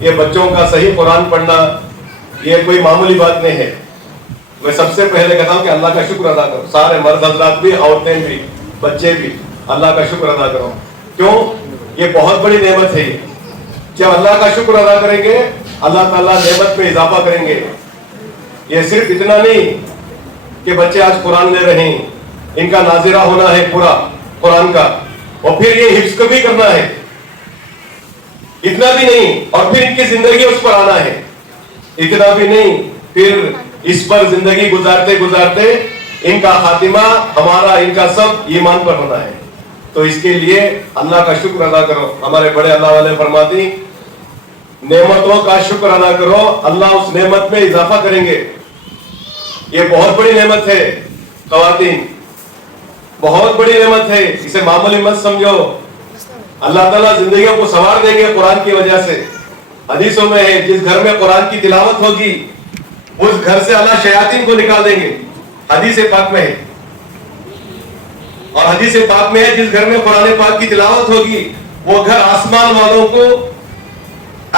یہ بچوں کا صحیح قرآن پڑھنا یہ کوئی معمولی بات نہیں ہے. میں سب سے پہلے کہتا ہوں کہ اللہ کا شکر ادا کرو. سارے مرد حضرات بھی, عورتیں بھی, بچے بھی اللہ کا شکر ادا کرو. کیوں؟ یہ بہت بڑی نعمت ہے. جب اللہ کا شکر ادا کریں گے اللہ تعالیٰ نعمت میں اضافہ کریں گے. یہ صرف اتنا نہیں کہ بچے آج قرآن لے رہے ہیں, ان کا ناظرہ ہونا ہے پورا قرآن کا, اور پھر یہ حفظ بھی کرنا ہے. اتنا بھی نہیں, اور پھر ان کی زندگی اس پر آنا ہے. اتنا بھی نہیں, پھر اس پر زندگی گزارتے گزارتے ان کا خاتمہ ہمارا ان کا سب ایمان پر ہونا ہے. تو اس کے لیے اللہ کا شکر ادا کرو. ہمارے بڑے اللہ والے فرماتی نعمتوں کا شکر ادا کرو, اللہ اس نعمت میں اضافہ کریں گے. یہ بہت بڑی نعمت ہے خواتین, بہت بڑی نعمت ہے, اسے معمولی مت سمجھو. اللہ تعالیٰ زندگیوں کو سنوار دیں گے قرآن کی وجہ سے. حدیثوں میں ہے جس گھر میں قرآن کی تلاوت ہوگی اس گھر سے اللہ شیاطین کو نکال دیں گے. حدیث پاک میں ہے, اور حدیث پاک میں ہے جس گھر میں قرآن پاک کی تلاوت ہوگی وہ گھر آسمان والوں کو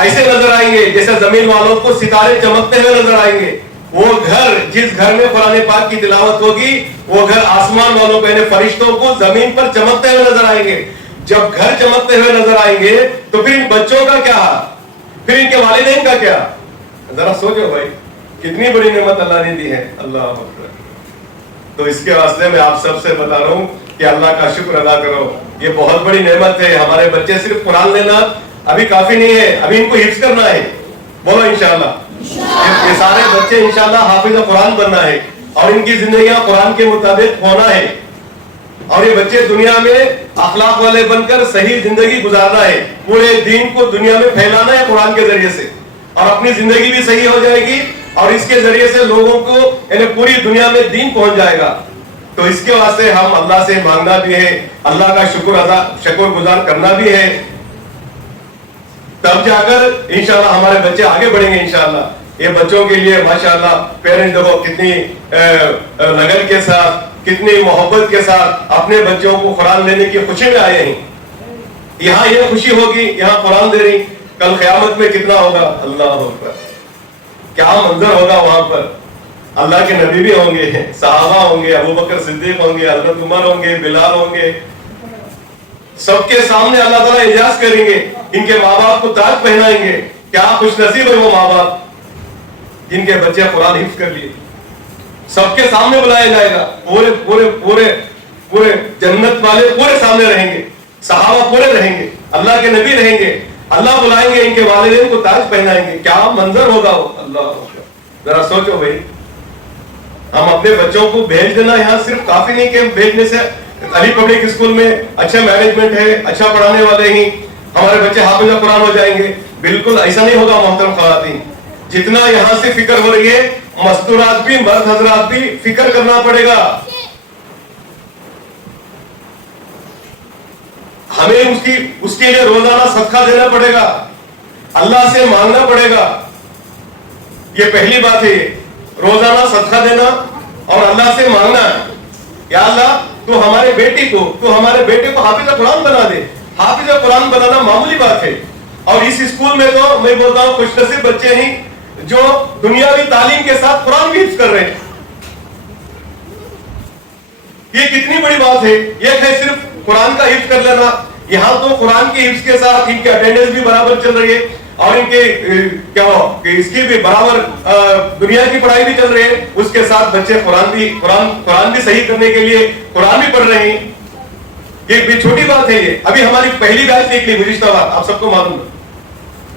ایسے نظر آئیں گے جیسے زمین والوں کو ستارے چمکتے ہوئے نظر آئیں گے. وہ گھر جس گھر میں قرآن پاک کی تلاوت ہوگی وہ گھر آسمان والوں کو یعنی فرشتوں کو زمین پر چمکتے ہوئے نظر آئیں گے. جب گھر چمکتے ہوئے نظر آئیں گے تو پھر ان بچوں کا کیا, پھر ان کے والدین کا کیا؟ ذرا سوچو بھائی, کتنی بڑی نعمت اللہ نے دی ہے. اللہ اکبر. تو اس کے واسطے میں آپ سب سے بتا رہا ہوں کہ اللہ کا شکر ادا کرو. یہ بہت بڑی نعمت ہے. ہمارے بچے صرف قرآن لینا ابھی کافی نہیں ہے, ابھی ان کو حفظ کرنا ہے. بولو انشاءاللہ. یہ سارے بچے انشاءاللہ حافظ قرآن بننا ہے اور ان کی زندگیاں قرآن کے مطابق ہونا ہے. اور یہ بچے دنیا میں اخلاق والے بن کر صحیح زندگی گزارنا ہے. پورے دین کو دنیا میں پھیلانا ہے قرآن کے ذریعے سے, اور اپنی زندگی بھی صحیح ہو جائے گی اور اس کے ذریعے سے لوگوں کو یعنی پوری دنیا میں دین پہنچ جائے گا. تو اس کے واسطے ہم اللہ سے مانگنا بھی ہے, اللہ کا شکر گزار کرنا بھی ہے. تب جا کر انشاءاللہ ہمارے بچے آگے بڑھیں گے انشاءاللہ. یہ بچوں کے لیے ماشاءاللہ پیرنٹس دیکھو کتنی لگن کے ساتھ, کتنی محبت کے ساتھ اپنے بچوں کو قرآن لینے کی خوشی میں آئے ہیں. یہاں یہ خوشی ہوگی, یہاں قرآن دے رہی, کل قیامت میں کتنا ہوگا. اللہ اکبر, کیا منظر ہوگا وہاں پر. اللہ کے نبی بھی ہوں گے, صحابہ ہوں گے, ابو بکر صدیق ہوں گے, حضرت عمر ہوں گے, بلال ہوں گے. سب کے سامنے اللہ تعالیٰ اعزاز کریں گے, ان کے ماں باپ کو تاج پہنائیں گے. کیا خوش نصیب ہے وہ ماں باپ جن کے بچے قرآن حفظ کر لیے. سب کے سامنے بلایا جائے گا, پورے پورے پورے پورے جنت والے پورے سامنے رہیں گے, صحابہ پورے رہیں گے, اللہ کے نبی رہیں گے, اللہ بلائیں گے, ان کے والدین کو تاج پہنائیں گے. کیا منظر ہوگا وہ. اللہ ذرا سوچو بھائی. ہم اپنے بچوں کو بھیج دینا یہاں صرف کافی نہیں کہ بھیجنے سے علی پبلک اسکول میں اچھا مینجمنٹ ہے, اچھا پڑھانے والے ہی ہمارے بچے حافظ قرآن ہو جائیں گے. بالکل ایسا نہیں ہوگا محترم خواتین. جتنا یہاں سے فکر ہو رہی ہے مستورات بھی, مرد حضرات بھی فکر کرنا پڑے گا. ہمیں اس کے لیے روزانہ صدقہ دینا پڑے گا, اللہ سے مانگنا پڑے گا. یہ پہلی بات ہے, روزانہ صدقہ دینا اور اللہ سے مانگنا. یا اللہ تو ہمارے بیٹے کو حافظ قرآن بنا دے. حافظ قرآن بنانا معمولی بات ہے. اور اس اسکول میں تو میں بولتا ہوں خوش نصیب بچے ہیں جو دنیاوی تعلیم کے ساتھ قرآن بھی حفظ کر رہے ہیں. یہ کتنی بڑی بات ہے. یہ ہے صرف قرآن کا حفظ کر لینا. یہاں تو قرآن کے حفظ کے ساتھ ان کی اٹینڈنس بھی برابر چل رہی ہے اور ان کے کیا کہ اس کی بھی برابر دنیا کی پڑھائی بھی چل رہی ہے. اس کے ساتھ بچے قرآن بھی صحیح کرنے کے لیے قرآن بھی پڑھ رہے ہیں. یہ بھی چھوٹی بات ہے. یہ ابھی ہماری پہلی بیچ نکلی گزشتہ بار, آپ سب کو معلوم ہے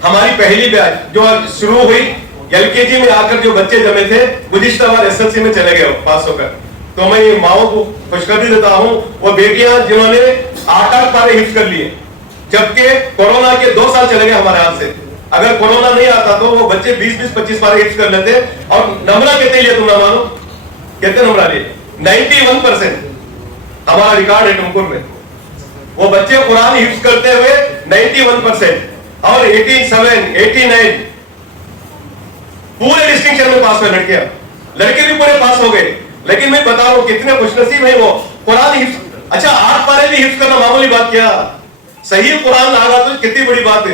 ہماری پہلی بیچ جو شروع ہوئی ایل کے جی میں آ کر جو بچے جمے تھے گزشتہ بار ایس ایل سی میں چلے گئے پاس ہو کر. تو میں ماؤں کو خوشخبری دیتا ہوں, وہ بیٹیاں جنہوں نے 8 پارے حفظ کر لیے, جبکہ کورونا کے 2 سال چلے گئے ہمارے ہاتھ سے. اگر کورونا نہیں آتا تو وہ بچے 20-25 پارے حفظ کر لیتے. اور نمبر کتنے لیے تم نہ مانو, کتنے نمبر لیے 91% ہمارا ریکارڈ ہے ٹمکور میں. وہ بچے قرآن حفظ کرتے ہوئے 91% اور 87, 89 پورے ڈسٹنکشن میں پاس ہوئے. لڑکے بھی پورے پاس ہو گئے. لیکن میں بتا رہا ہوں کتنے خوش نصیب ہیں وہ قرآن حفظ. اچھا 8 پارے بھی حفظ کرنا معمولی بات کیا, صحیح قرآن آ گا تو کتنی بڑی بات ہے.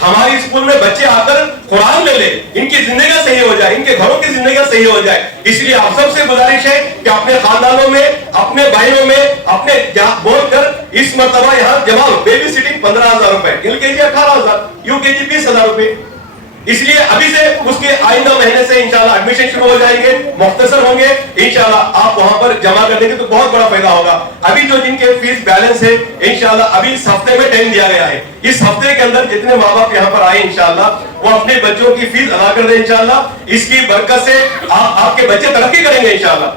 ہماری اسکول میں بچے آ کر قرآن لے لے، ان کی زندگیاں صحیح ہو جائے، ان کے گھروں کی زندگیاں صحیح ہو جائے. اس لیے آپ سب سے گزارش ہے کہ اپنے خاندانوں میں، اپنے بھائیوں میں، اپنے بول کر اس مرتبہ یہاں جمع ہو. بیبی سٹنگ 15,000 روپے، LKG 18,000، UKG 20,000 روپے. اس لیے ابھی سے اس کے آئندہ مہینے سے انشاءاللہ ایڈمیشن شروع ہو جائیں گے، مختصر ہوں گے انشاءاللہ. آپ وہاں پر جمع کر دیں گے تو بہت بڑا فائدہ ہوگا. ابھی جو جن کے فیس بیلنس ہے انشاءاللہ ابھی اس ہفتے میں ٹائم دیا گیا ہے. اس ہفتے کے اندر جتنے ماں باپ یہاں پر آئے انشاءاللہ وہ اپنے بچوں کی فیس ادا کر دیں انشاءاللہ. اس کی برکت سے آپ کے بچے ترقی کریں گے انشاءاللہ.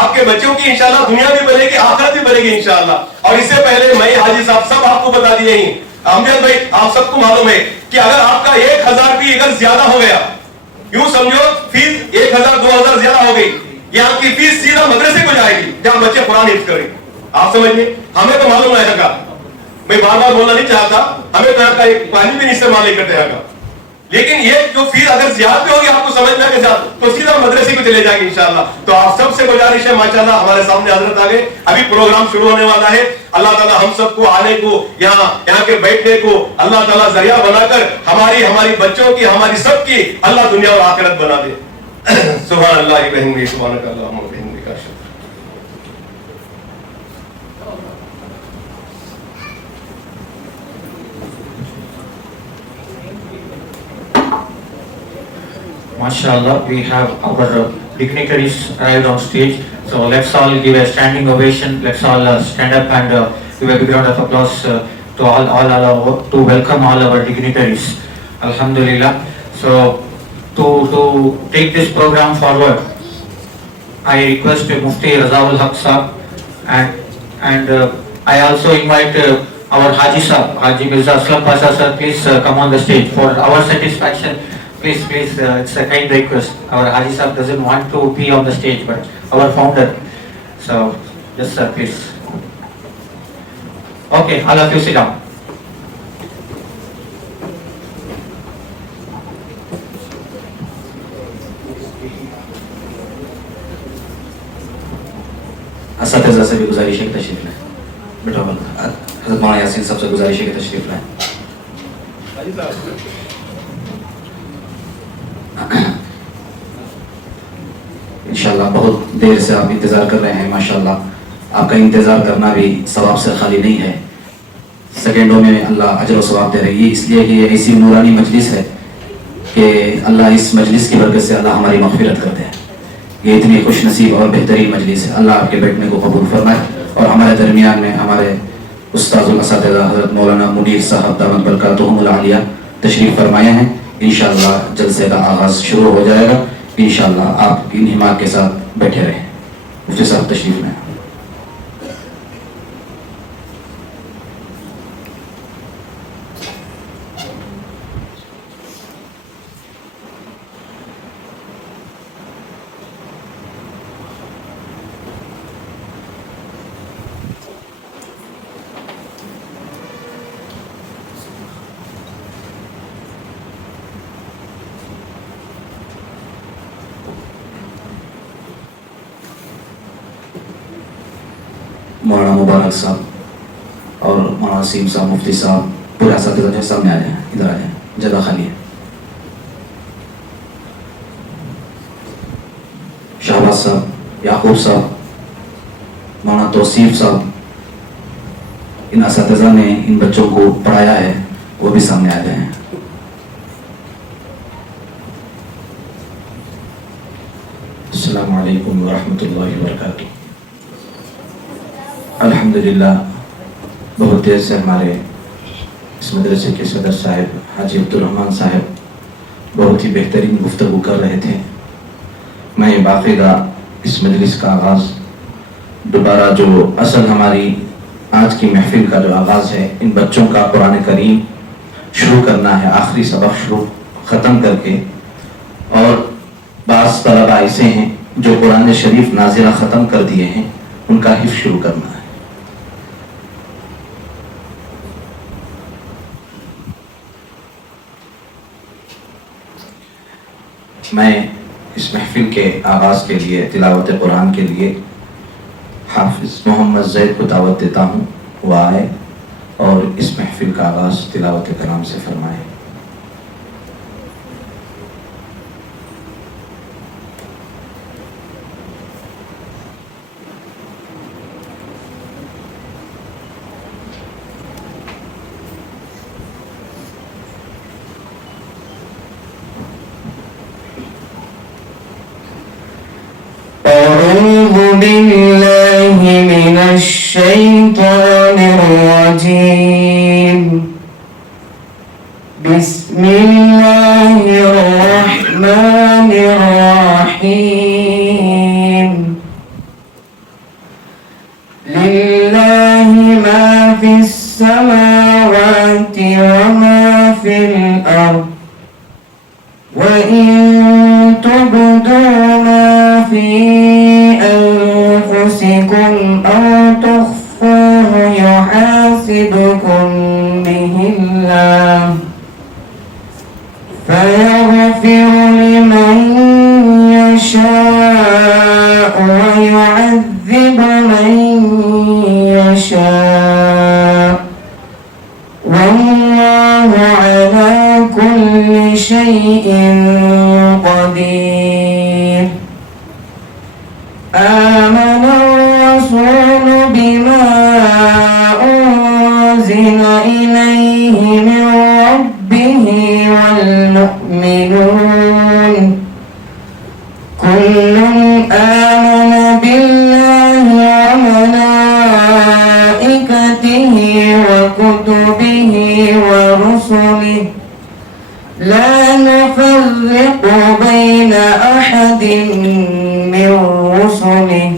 آپ کے بچوں کی انشاءاللہ دنیا بھی بنے گی، آخرت بھی بنے گی انشاءاللہ. اور اس سے پہلے میں حاجی صاحب سب آپ کو بتا دیے ہیں، امجد بھائی آپ سب کو معلوم ہے کہ اگر آپ کا 1,000 بھی اگر زیادہ ہو گیا، یوں سمجھو فیس 1,000 2,000 زیادہ ہو گئی، یہاں کی فیس سیدھا مدرسے کو جائے گی جہاں بچے قرآن حفظ کریں. آپ سمجھیے، ہمیں تو معلوم ہے کا، میں بار بار بولنا نہیں چاہتا، ہمیں تو یہاں کا ایک پانی بھی استعمال نہیں کرتے یہاں کا. لیکن یہ جو فیس اگر زیادہ ہوگی آپ کو سمجھ میں آ کے تو سیدھا مدرسے کو چلے جائے گی انشاءاللہ. تو آپ سب سے گزارش ہے، ماشاءاللہ ہمارے سامنے حضرت آ گئے، ابھی پروگرام شروع ہونے والا ہے. اللہ تعالیٰ ہم سب کو آنے کو، یہاں کے بیٹھنے کو اللہ تعالیٰ ذریعہ بنا کر ہماری بچوں کی، ہماری سب کی اللہ دنیا اور آخرت بنا دے. سبحان اللہ وبحمدہ، سبحانک اللہم وبحمدک، اشہد. MashaAllah, we have our dignitaries arrived on stage. So let's all give a standing ovation. Let's all stand up and give a big round of applause to to welcome all our dignitaries. Alhamdulillah. So to take this program forward, I request Mufti Razaul Haq Sahab and I also invite our Haji Sahab, Haji Mirza Aslam Pasha sir, please come on the stage for our satisfaction. Please, it's a kind request. Our Haji Sahab doesn't want to be on the stage, but our founder. So, yes sir, please. Okay, all of you sit down. اساتذہ سے بھی گزارش ہے کہ تشریف لائیں. بیٹا حضرت مولانا یاسین صاحب سے گزارش ہے کہ تشریف لائیں. انشاءاللہ بہت دیر سے آپ انتظار کر رہے ہیں. ماشاءاللہ آپ کا انتظار کرنا بھی ثواب سے خالی نہیں ہے. سیکنڈوں میں اللہ اجر و ثواب دے رہی ہے، اس لیے کہ یہ ایسی نورانی مجلس ہے کہ اللہ اس مجلس کی برکت سے اللہ ہماری مغفرت کرتے ہیں. یہ اتنی خوش نصیب اور بہترین مجلس ہے. اللہ آپ کے بیٹھنے کو قبول فرمائے. اور ہمارے درمیان میں ہمارے استاذ الاساتذہ حضرت مولانا منیر صاحب دامت برکاتہم العالیہ تشریف فرمائے ہیں. انشاءاللہ جلسے کا آغاز شروع ہو جائے گا. انشاءاللہ آپ ان حمایت کے ساتھ بیٹھے رہیں. مفتی صاحب تشریف لائیں. مولانا مبارک صاحب اور مولانا وسیم صاحب، مفتی صاحب، پورے اساتذہ جو سامنے آ جائیں، ادھر آ جائیں، جگہ خالی ہے. شہباز صاحب، یعقوب صاحب، مولانا توصیف صاحب، ان اساتذہ نے ان بچوں کو پڑھایا ہے، وہ بھی سامنے آ جائیں. السلام علیکم ورحمۃ اللہ وبرکاتہ. الحمدللہ بہت دیر سے ہمارے اس مدرسے کے صدر صاحب حاجی عبدالرحمن صاحب بہت ہی بہترین گفتگو کر رہے تھے. میں باقاعدہ اس مجلس کا آغاز دوبارہ جو اصل ہماری آج کی محفل کا جو آغاز ہے، ان بچوں کا قرآن کریم شروع کرنا ہے، آخری سبق شروع ختم کر کے. اور بعض طلبہ ایسے ہیں جو قرآن شریف نازلہ ختم کر دیے ہیں، ان کا حفظ شروع کرنا ہے. میں اس محفل کے آغاز کے لیے تلاوت قرآن کے لیے حافظ محمد زید کو دعوت دیتا ہوں، وہ آئے اور اس محفل کا آغاز تلاوت کلام سے فرمائے. الشيطان الرجيم. بسم الله الرحمن الرحيم. لله ما في السماوات وما في الأرض، وإن تبدوا ما في أنفسكم أو تخفوه يحاسبكم به الله، فيغفر لمن يشاء ويعذب من يشاء، والله على كل شيء قدير. آمن الرسول بما أنزل إليه من ربه والمؤمنون كل آمن بالله وملائكته وكتبه ورسله لا نفرق بين أحد من رسله،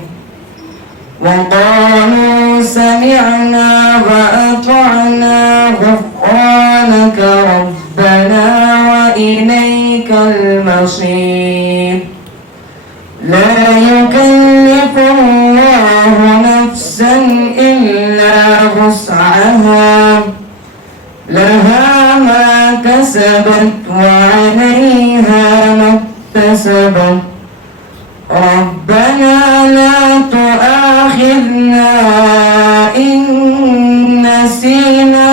وقالوا سمعنا وأطعنا غفرانك ربنا وإليك المصير. لا يكلف الله نفسا إلا وسعها، لها ما كسبت وعليها ما اكتسبت. ربنا لا تؤاخذنا إن نسينا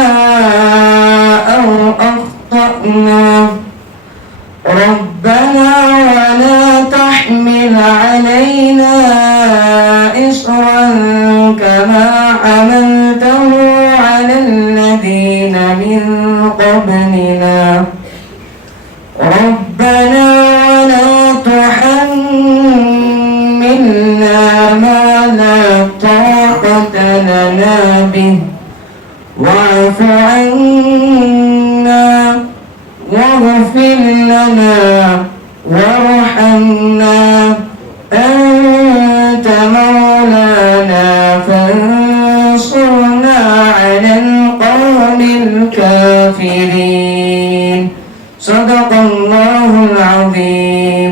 أو أخطأنا، ربنا ولا تحمل علينا إصرا كما حملته على الذين من قبلنا، ربنا ولا تحملنا ما لا طاقة لنا به، واعف عنا واغفر لنا وارحمنا، أنت مولانا فانصرنا على القوم الكافرين. صدق الله العظيم.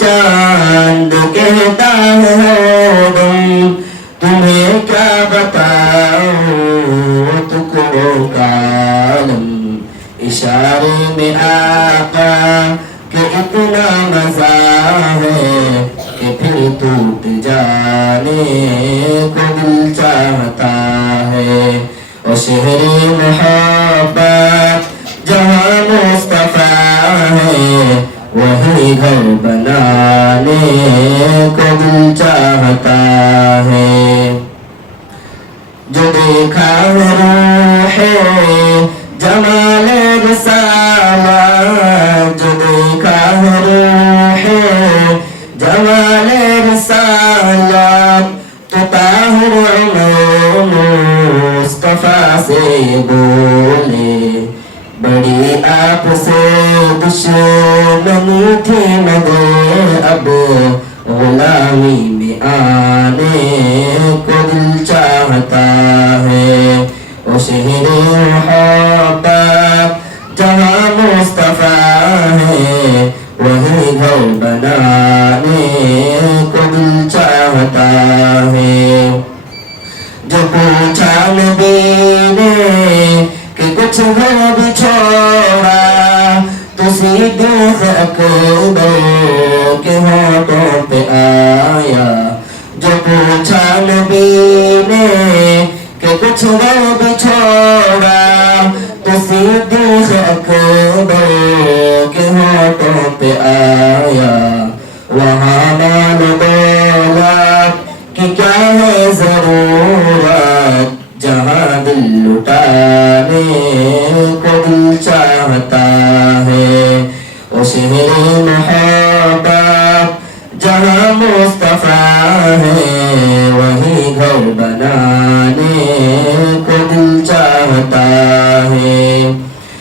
چاند کہتا ہے دم، تمہیں کیا بتاؤں ٹکڑوں کا عالم، اشارے میں آقا کہ اتنا مزہ ہے کہ پھر ٹوٹ جانے کو دل چاہتا ہے، اور شہر محبت جہاں مصطفیٰ ہے وہی گھر بنانے کو دل چاہتا ہے، جو دیکھا ہے روح جمال رسالت، جو دیکھا ہے روح جمال رسالت، تو طاہر عمر مصطفیٰ سے بولے، بڑی آپ سے دشمنی تھی مگر اب غلامی میں آنے کو دل چاہتا ہے، وہ شہر محبت جہاں مصطفیٰ ہے وہی گھر بنانے کو دل چاہتا ہے، جو پوچھا نبی نے کہ کچھ گھر بھی چھوڑا تو صدیق اکبر کے ہاتھوں پہ آیا، جو پوچھا نبی نے کہ کچھ گھر بھی چھوڑا تو صدیق اکبر کے ہاتھوں پہ آیا، وہاں مال دولت کی کیا ہے ضرورت، جہاں دل لٹانے کو دل چاہتا ہے، وہ شہر محبت جہاں مصطفیٰ ہے وہی گھر بنانے کو دل چاہتا ہے،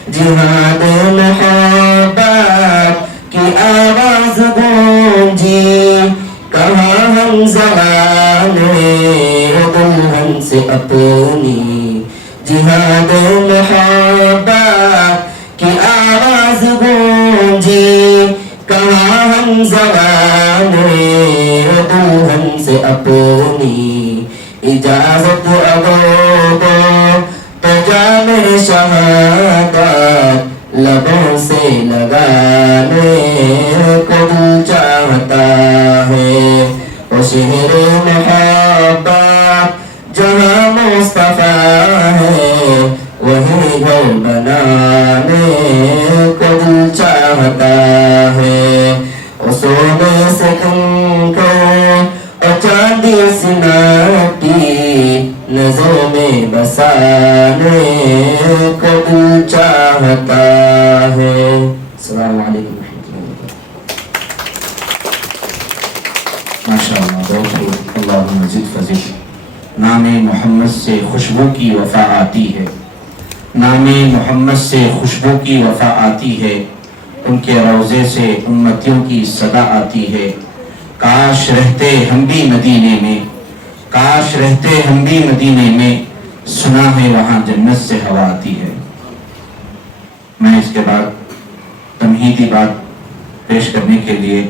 جہاد محبت کی آواز گونجی کہاں ہم زمانے دلہن سے اپنی، جہاد محبت کی آواز گونجی کہاں ہم زمانے دلہن سے اپنی، اجازت اگر دو تو جام شہادت لبوں سے لگانے کو دل چاہتا ہے، وہ شہر محبت جہاں مصطفیٰ ہے وہی گھر بنانے کو دل چاہتا ہے، وہ سونے سے کنکر اور چاندی سے مٹی نظر میں بسانے کو دل چاہتا ہے۔ السلام علیکم ورحمۃ اللہ وبرکاتہ۔ ماشاءاللہ بہت خوب، اللہ مزید فضل۔ نام محمد سے خوشبو کی وفا آتی ہے، نام محمد سے خوشبو کی وفا آتی ہے، ان کے روضے سے امتیوں کی صدا آتی ہے، کاش رہتے ہم بھی مدینے میں، کاش رہتے ہم بھی مدینے میں، سنا ہے وہاں جنت سے ہوا آتی ہے۔ میں اس کے بعد تمہیدی بات پیش کرنے کے لیے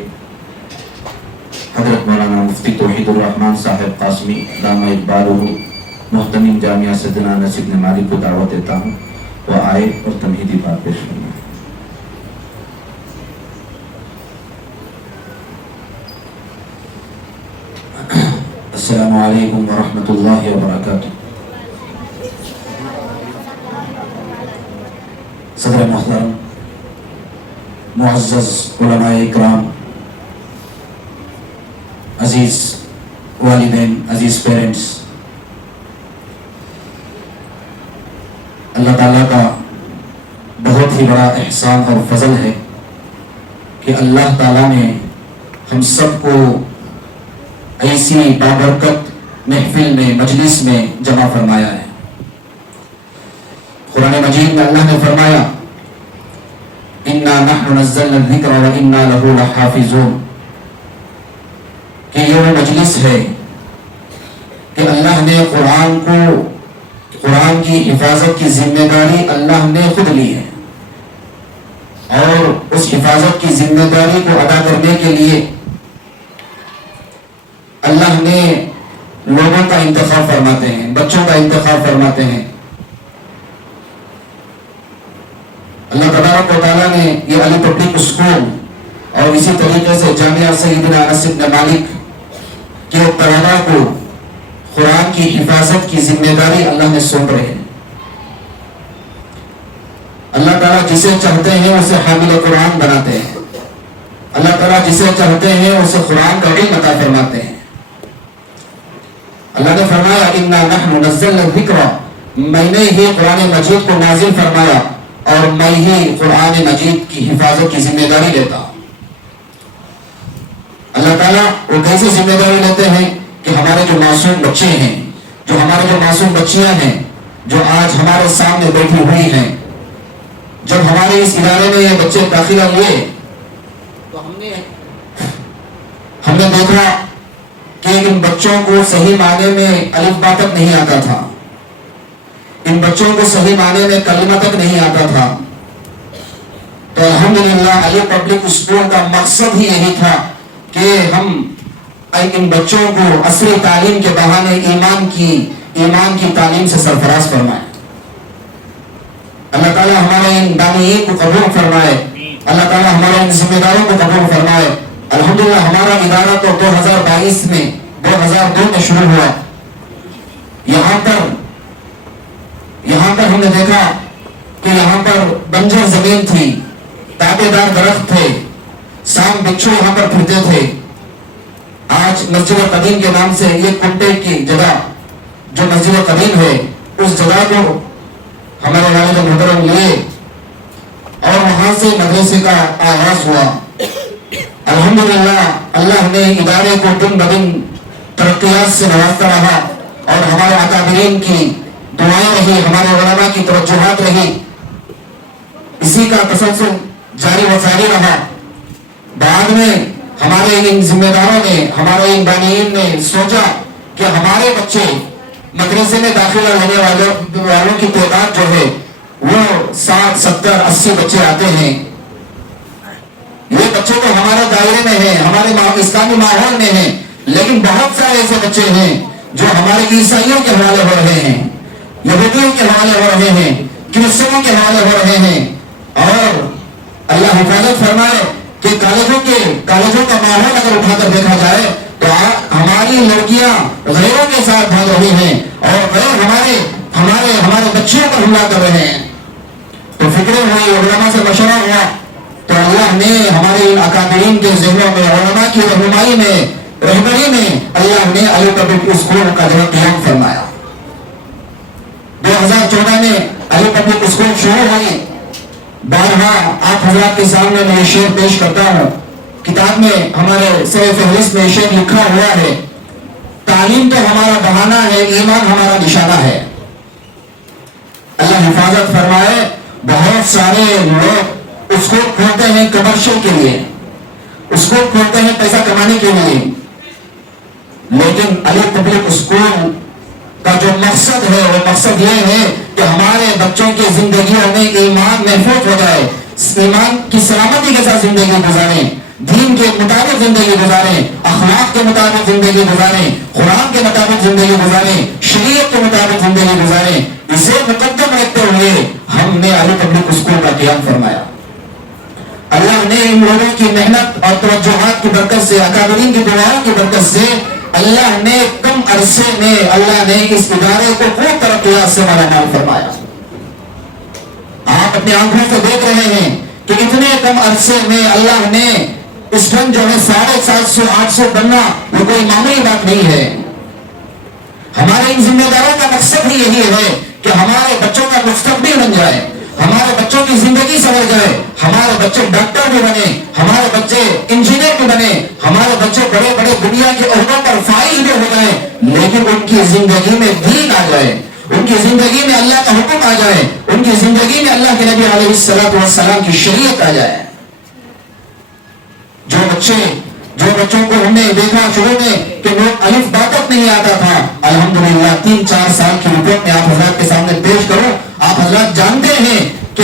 حضرت مولانا مفتی توحید الرحمن صاحب قاسمی دامہ اقبالہ محتمم جامعہ سیدنا انس بن مالک کو دعوت دیتا ہوں، وہ آئے اور تمہیدی بات پیش کرنا ہے۔ السلام علیکم ورحمۃ اللہ وبرکاتہ۔ صدر محترم، معزز علماء اکرام، عزیز والدین، عزیز پیرنٹس، اللہ تعالیٰ کا بہت ہی بڑا احسان اور فضل ہے کہ اللہ تعالیٰ نے ہم سب کو ایسی بابرکت محفل میں، مجلس میں جمع فرمایا ہے۔ قرآن مجید میں اللہ نے فرمایا اِنَّا نَحْنُ نَزَّلْنَا الذِّكْرَ وَإِنَّا لَهُ لَحَافِظُونَ، کہ یہ وہ مجلس ہے کہ اللہ نے قرآن کی حفاظت کی ذمہ داری اللہ نے خود لی ہے، اور اس حفاظت کی ذمہ داری کو ادا کرنے کے لیے اللہ نے لوگوں کا انتخاب فرماتے ہیں، بچوں کا انتخاب فرماتے ہیں۔ اللہ تبارک و تعالیٰ نے یہ علی پبلک اسکول اور اسی طریقے سے جامعہ سیدنا انس بن مالک کے طلباء کو قرآن کی حفاظت کی ذمہ داری اللہ نے سونپ رہے ہیں۔ اللہ تعالیٰ جسے چاہتے ہیں اسے حامل قرآن بناتے ہیں، اللہ تعالیٰ جسے چاہتے ہیں اسے قرآن کا علم عطا فرماتے ہیں۔ اللہ نے فرمایا اِنَّا نَحْنُ نَزَّلْنَا الذِّكْرَ، میں نے ہی قرآن مجید کو نازل فرمایا اور میں ہی قرآن مجید کی حفاظت کی ذمہ داری لیتا ہوں۔ اللہ تعالیٰ وہ کیسے ذمہ داری لیتے ہیں کہ ہمارے جو معصوم بچے ہیں، جو ہمارے جو معصوم بچیاں ہیں، جو آج ہمارے سامنے بیٹھی ہوئی ہیں، جب ہمارے اس ادارے میں یہ بچے داخلہ لیے تو ہم نے دیکھا کہ ان بچوں کو صحیح معنی میں الف با تک نہیں آتا تھا، ان بچوں کو صحیح معنی میں کلمہ تک نہیں آتا تھا۔ تو الحمدللہ علی پبلک اسکول کا مقصد ہی یہی تھا کہ ہم ان بچوں کو عصری تعلیم کے بہانے ایمان کی تعلیم سے سرفراز فرمائیں۔ اللہ تعالیٰ ہمارے ان دانیین کو قبول فرمائے، اللہ تعالیٰ ہمارے ان ذمہ داروں کو قبول فرمائے۔ الحمدللہ ہمارا ادارہ تو 2022 میں 2002 میں شروع ہوا۔ یہاں پر ہم نے دیکھا کہ یہاں پر بنجر زمین تھی، تابے دار درخت تھے، سام بچھو یہاں پر پھرتے تھے۔ آج مسجد قدیم کے نام سے یہ کنٹے کی جگہ جو مسجد قدیم ہے، اس جگہ کو ہمارے والد محترم لیے اور وہاں سے مدرسے کا آغاز ہوا۔ الحمدللہ اللہ نے ادارے کو دن بدن ترقیات سے نوازتا رہا اور ہمارے اکابرین کی دعائیں رہی، ہمارے علماء کی توجہات رہی، اسی کا تسلسل جاری و ساری رہا۔ بعد میں ہمارے ان ذمہ داروں نے، ہمارے ان بانیین نے سوچا کہ ہمارے بچے مدرسے میں داخلہ لینے والوں کی تعداد جو ہے وہ 60 70 80 بچے آتے ہیں۔ یہ بچے تو ہمارے دائرے میں ہیں، ہمارے اسلامی ماحول میں ہیں، لیکن بہت سارے ایسے بچے ہیں جو ہمارے عیسائیوں کے حوالے ہو رہے ہیں، یہودیوں کے حوالے ہو رہے ہیں، کرسچنوں کے حوالے ہو رہے ہیں۔ اور اللہ حفاظت فرمائے کہ کالجوں کا ماحول اگر اٹھا کر دیکھا جائے تو ہماری لڑکیاں غیروں کے ساتھ بھاگ رہی ہیں اور غیر ہمارے بچیوں پر حملہ کر رہے ہیں۔ تو فکریں ہوئی، علماء سے مشورہ ہوا، تو اللہ نے ہمارے ان اکابرین کے ذہنوں میں، علماء کی رہنمائی میں، رہبری میں اللہ نے علی پبلک اسکول کا جو قیام فرمایا۔ 2014 میں علی پبلک اسکول شروع ہوئی۔ بارہا آپ حضرات کے سامنے میں یہ شعر پیش کرتا ہوں، کتاب میں ہمارے سر فہرست میں شعر لکھا ہوا ہے، تعلیم تو ہمارا بہانہ ہے، ایمان ہمارا نشانہ ہے۔ اللہ حفاظت فرمائے، بہت سارے لوگ اس کو کھولتے ہیں کمرشل کے لیے، اس کو کھولتے ہیں پیسہ کمانے کے لیے، لیکن علی پبلک اسکول کا جو مقصد ہے وہ مقصد یہ ہے کہ ہمارے بچوں کی زندگیوں میں ایمان محفوظ ہو جائے، ایمان کی سلامتی کے ساتھ زندگی گزاریں، دین کے مطابق زندگی گزاریں، اخلاق کے مطابق زندگی گزاریں، قرآن کے مطابق زندگی گزاریں، شریعت کے مطابق زندگی گزاریں۔ اسے مقدم رکھتے ہوئے ہم نے علی پبلک اسکول کا قیام فرمایا۔ اللہ نے ان لوگوں کی محنت اور توجہات کی برکت سے، اکابرین کی دعاؤں کی برکت سے اللہ نے کم عرصے میں اللہ نے اس ادارے کو خوب ترقیات سے مالامال فرمایا۔ آپ اپنی آنکھوں سے دیکھ رہے ہیں کہ اتنے کم عرصے میں اللہ نے اس فن جو ہے 750 800 بننا وہ کوئی معمولی بات نہیں ہے۔ ہمارے ان ذمہ داروں کا مقصد ہی یہی ہے کہ ہمارے بچوں کا مستقبل بن جائے، ہمارے بچوں کی زندگی سنور جائے، ہمارے بچے ڈاکٹر بھی بنے، ہمارے بچے انجینئر بھی بنے، ہمارے بچے بڑے بڑے دنیا کے عہدوں پر فائز بھی ہو جائیں، لیکن ان کی زندگی میں دین آ جائے، ان کی زندگی میں اللہ کا حکم آ جائے، ان کی زندگی میں اللہ کے نبی علیہ السلام کی شریعت آ جائے۔ جو بچوں کو ہم نے دیکھا شروع میں کہ وہ الف با تک نہیں آتا تھا، الحمدللہ 3-4 سال کی رپورٹ میں آپ حضرات کے سامنے پیش کروں، آپ حضرات جانتے ہیں کہ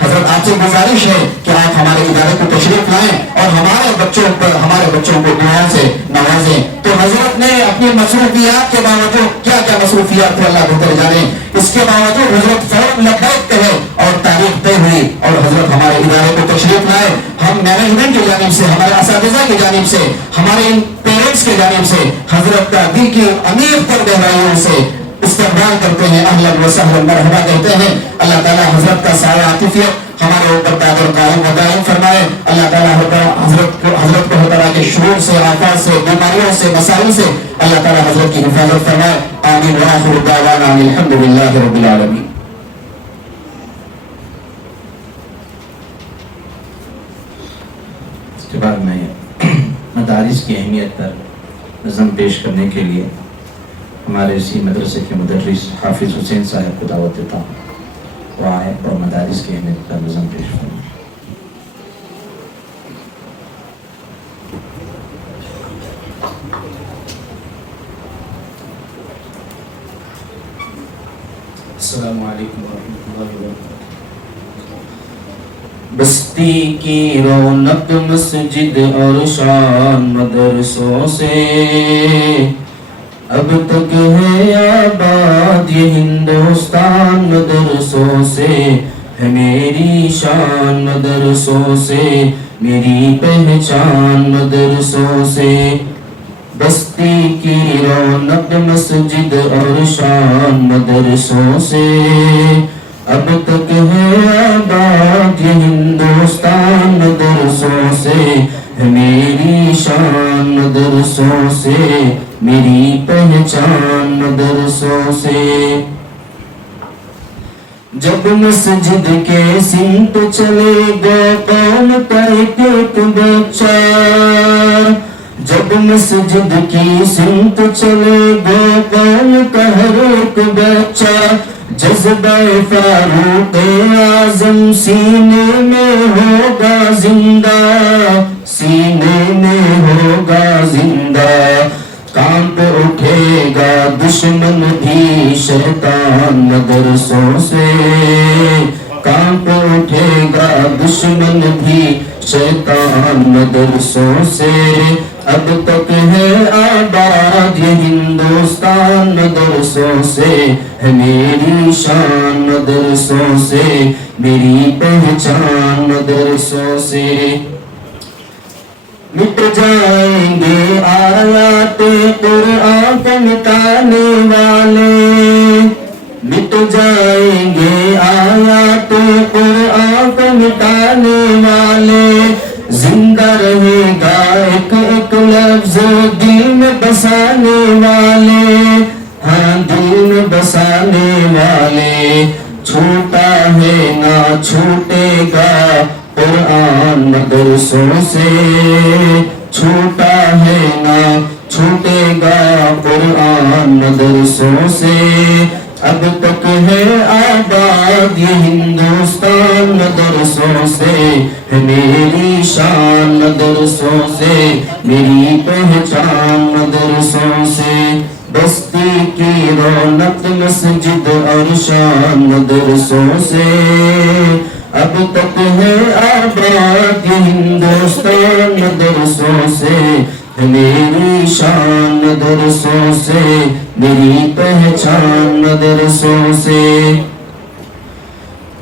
حضرت آپ سے گزارش ہے کہ آپ ہمارے ادارے کو تشریف لائیں اور ہمارے بچوں کو دعاؤں سے نوازیں. تو حضرت نے اپنی مصروفیات کے باوجود کیا کیا مصروفیات تھے اللہ بہتر جانے, اس کے باوجود حضرت فوراً لبیک کہے اور تاریخ طے ہوئی اور حضرت ہمارے ادارے کو تشریف لائے. ہم مینجمنٹ کی جانب سے, ہمارے اساتذہ کی جانب سے, ہمارے ان پیرنٹس کی جانب سے حضرت کا دل کی امیر تر گہرائیوں سے استقبال کرتے ہیں, اہلا و سہلا مرحبا کہتے ہیں. اللہ تعالیٰ حضرت کا سایہ عاطفیت ہمارے اوپر قادر قائم و دائم فرمائے. اللہ تعالیٰ حضرت کو ہر طرح کے شرور سے, آفات سے, بیماریوں سے, مسائل سے اللہ تعالیٰ حضرت کی حفاظت فرمائے. آمین. وآخر دعوانا الحمدللہ رب العالمین. اس کے بعد میں مدارس کی اہمیت پر نظم پیش کرنے کے لیے ہمارے اسی مدرسے کے مدرس حافظ حسین صاحب کو دعوت دیتا ہوں. وہ آئے اور مدارس کی اہمیت پر نظم پیش کریں. السلام علیکم ورحمۃ اللہ وبرکاتہ. بستی کی رونق مسجد اور شان مدرسوں سے اب تک ہے آباد یہ ہندوستان مدرسوں سے ہے میری شان مدرسوں سے میری پہچان مدرسوں سے. بستی کی رونق مسجد اور شان مدرسوں سے اب تک ہے آباد یہ ہندوستان مدرسوں سے ہے میری شان مدرسوں سے میری پہچان مدرسوں سے. جب مسجد کے سمت چلے گا قوم کا ایک ایک بچہ, جب مسجد کی سمت چلے گا قوم کا ہر ایک بچہ, جذبہ فاروق اعظم سینے میں ہوگا زندہ, سینے میں ہوگا زندہ. کانپ اٹھے گا دشمن بھی شیطان مدرسوں سے, کانپ اٹھے گا دشمن بھی شیطان مدرسوں سے. اب تک ہے آباد یہ ہندوستان مدرسوں سے ہے میری شان مدرسوں سے میری پہچان مدرسوں سے. مٹ جائیں گے آیات قرآن کو مٹانے والے, مٹ جائیں گے آیات قرآن کو مٹانے والے. زندہ رہے گا ایک ایک لفظ دل میں بسانے والے, ہاں دل میں بسانے والے. چھوٹا ہے نہ چھوٹے گا قرآن مدرسوں سے, چھوٹا ہے نہ چھوٹے گا قرآن مدرسوں سے. اب تک ہے آباد یہ ہندوستان مدرسوں سے ہے میری شان مدرسوں سے میری پہچان مدرسوں سے. بستی کی رونق مسجد اور شان مدرسوں سے اب تک ہے آباد یہ ہندوستان مدرسوں سے ہے میری شان مدرسوں سے میری پہچان مدرسوں سے.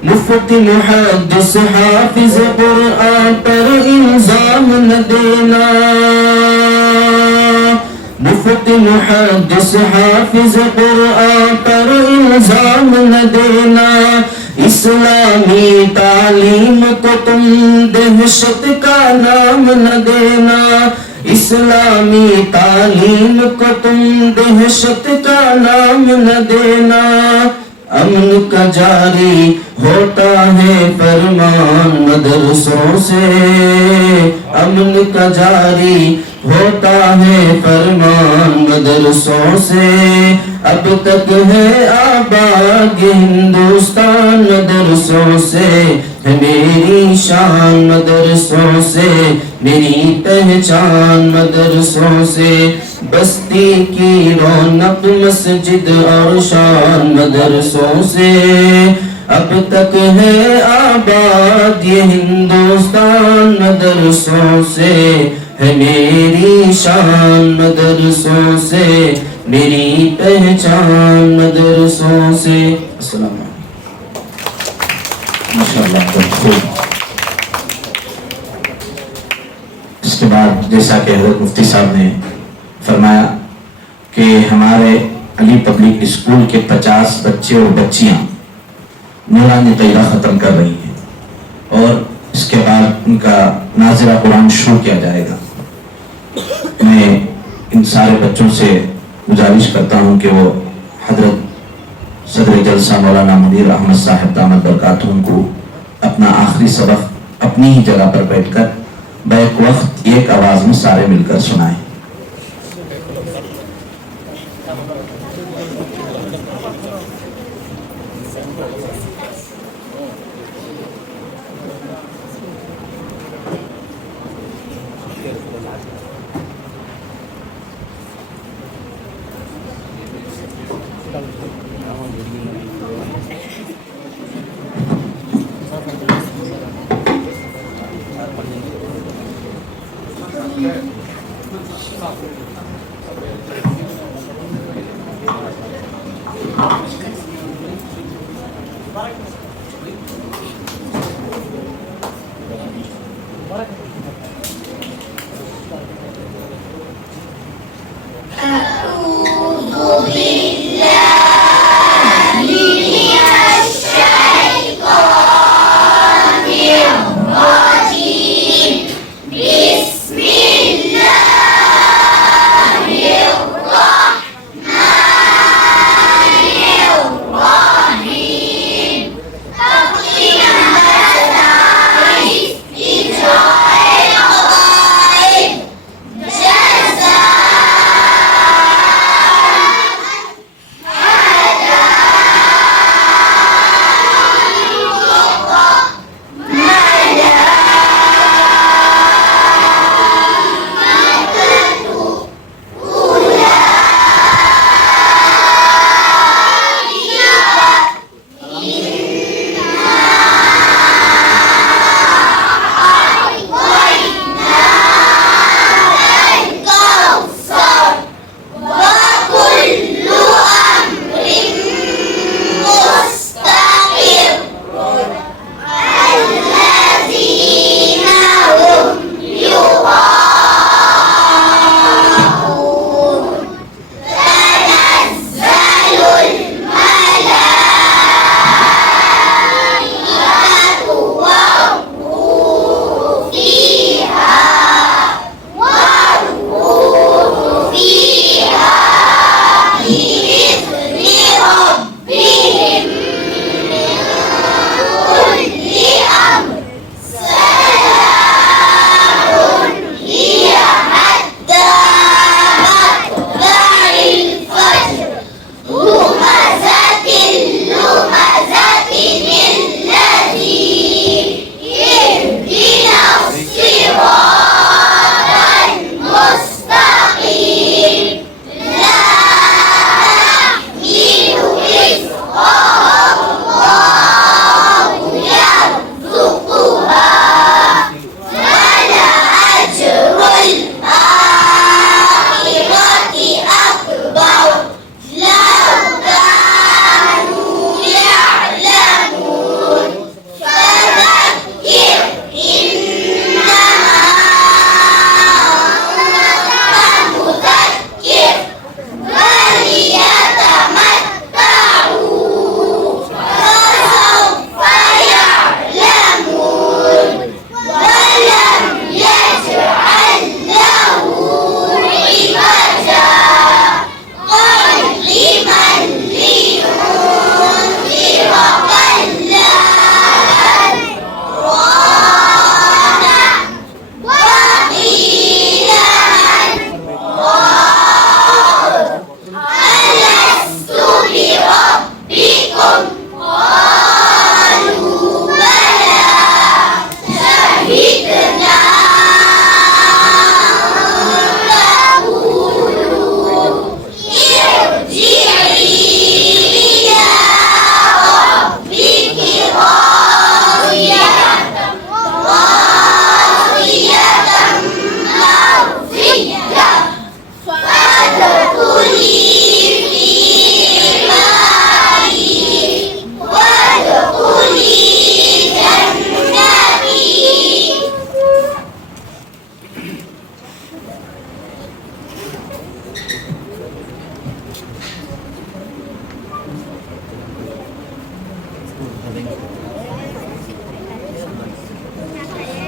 مفتی محدث حافظ قرآن پر الزام نہ دینا, مفتی محدث حافظ قرآن پر الزام نہ دینا. اسلامی تعلیم کو تم دہشت کا نام نہ دینا, اسلامی تعلیم کو تم دہشت کا نام نہ دینا. امن کا جاری ہوتا ہے فرمان مدرسوں سے, امن کا جاری ہوتا ہے فرمان مدرسوں سے. اب تک ہے آباد ہندوستان مدرسوں سے ہے میری شان مدرسوں سے میری پہچان مدرسوں سے، بستی کی رونق مسجد اور شان مدرسوں سے، اب تک ہے آباد یہ ہندوستان مدرسوں سے، ہے میری شان مدرسوں سے، میری پہچان مدرسوں سے۔ السلام علیکم۔ ماشاءاللہ بہت خوب۔ اس کے بعد جیسا کہ حضرت مفتی صاحب نے فرمایا کہ ہمارے علی پبلک اسکول کے 50 بچے اور بچیاں نورانی قیدہ ختم کر رہی ہیں اور اس کے بعد ان کا ناظرہ قرآن شروع کیا جائے گا۔ میں ان سارے بچوں سے گزارش کرتا ہوں کہ وہ حضرت صدر جلسہ مولانا منیر احمد صاحب دامت برکاتہم کو اپنا آخری سبق اپنی ہی جگہ پر بیٹھ کر بیک وقت ایک آواز میں سارے مل کر سنائیں۔ أعوذ بالله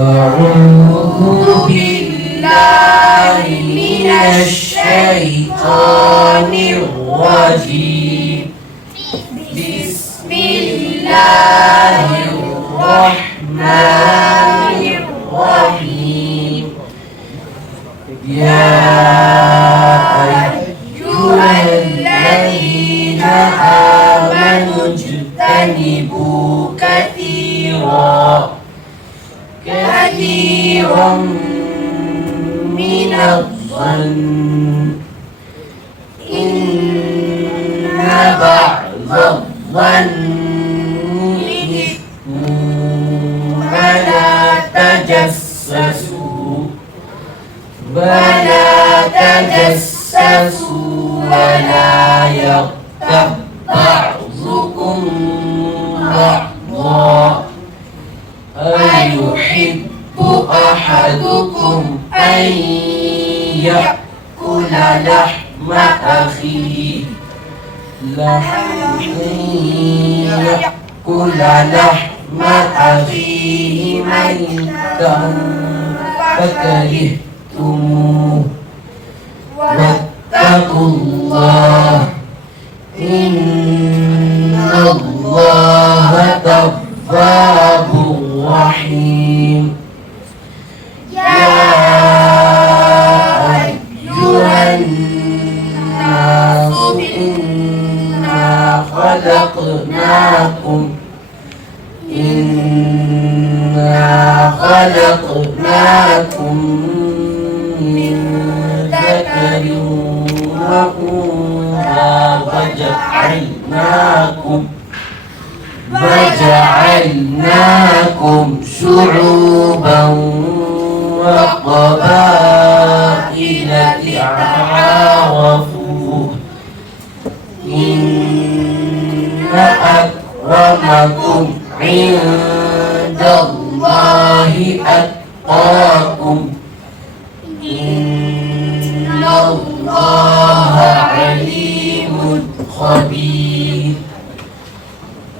أعوذ بالله من الشيطان الرجيم بسم الله الرحمن الرحيم يا أيها الذين آمنوا اجتنبوا كثيرا من الظن إن بعض الظن إثم ولا تجسسوا ولا يغتب بعضكم بعضا أيحب أحدكم أن يأكل لحم أخيه ميتا فكرهتموه واتقوا الله إن الله تواب رحيم يا أيها الناس إنا خلقناكم من ذكر وأنثى وجعلناكم شعوبا وقبائل لتعارفوا إن أكرمكم عند الله أتقاكم إن الله عليم خبير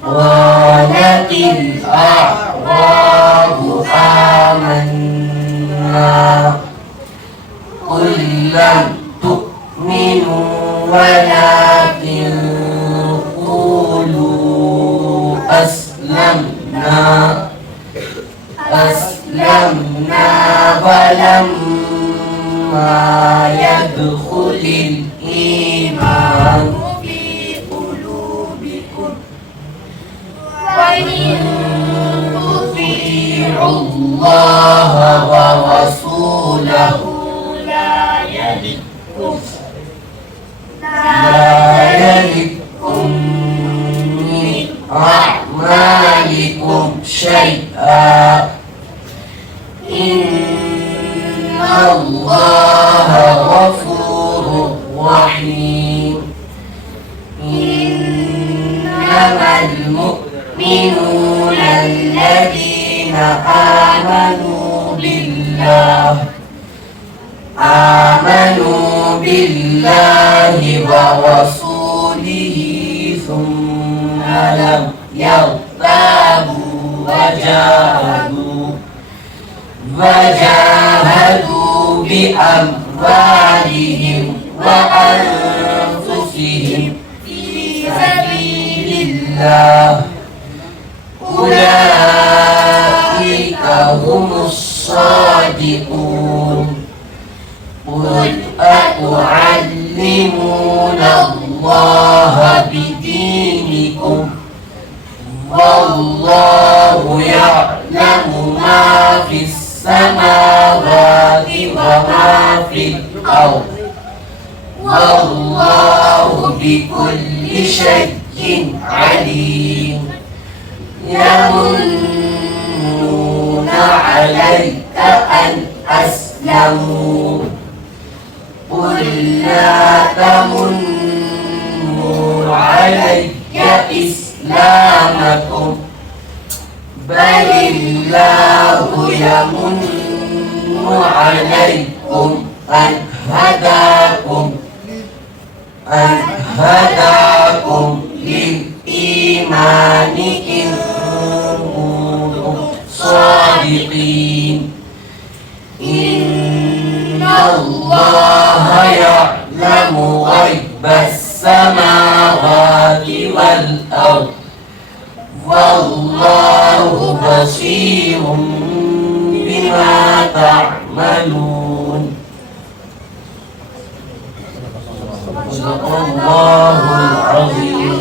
قالت الأعراب آمنا قل لم تؤمنوا ولكن قولوا أسلمنا ولما يدخل الإيمان في قلوبكم وإن تطيعوا الله ورسوله لا يلدكم من أعمالكم شيئا إن الله غفور رحيم إنما المؤمنون الذين آمنوا بالله ورسوله ثم لم يرتابوا وجاهدوا بأموالهم وأنفسهم في سبيل الله أولئك هم الصادقون قل أتعلمون الله بدينكم والله يعلم ما في السماوات وما في الأرض والله بكل شيء عليم يمنون عليك أن أسلموا قل لا تمنوا علي إسلامكم بل الله يمن عليكم أن هداكم للإيمان إن كنتم صادقين إن الله يعلم غيب السماوات والأرض والله بصير بما تعملون صدق الله العظيم.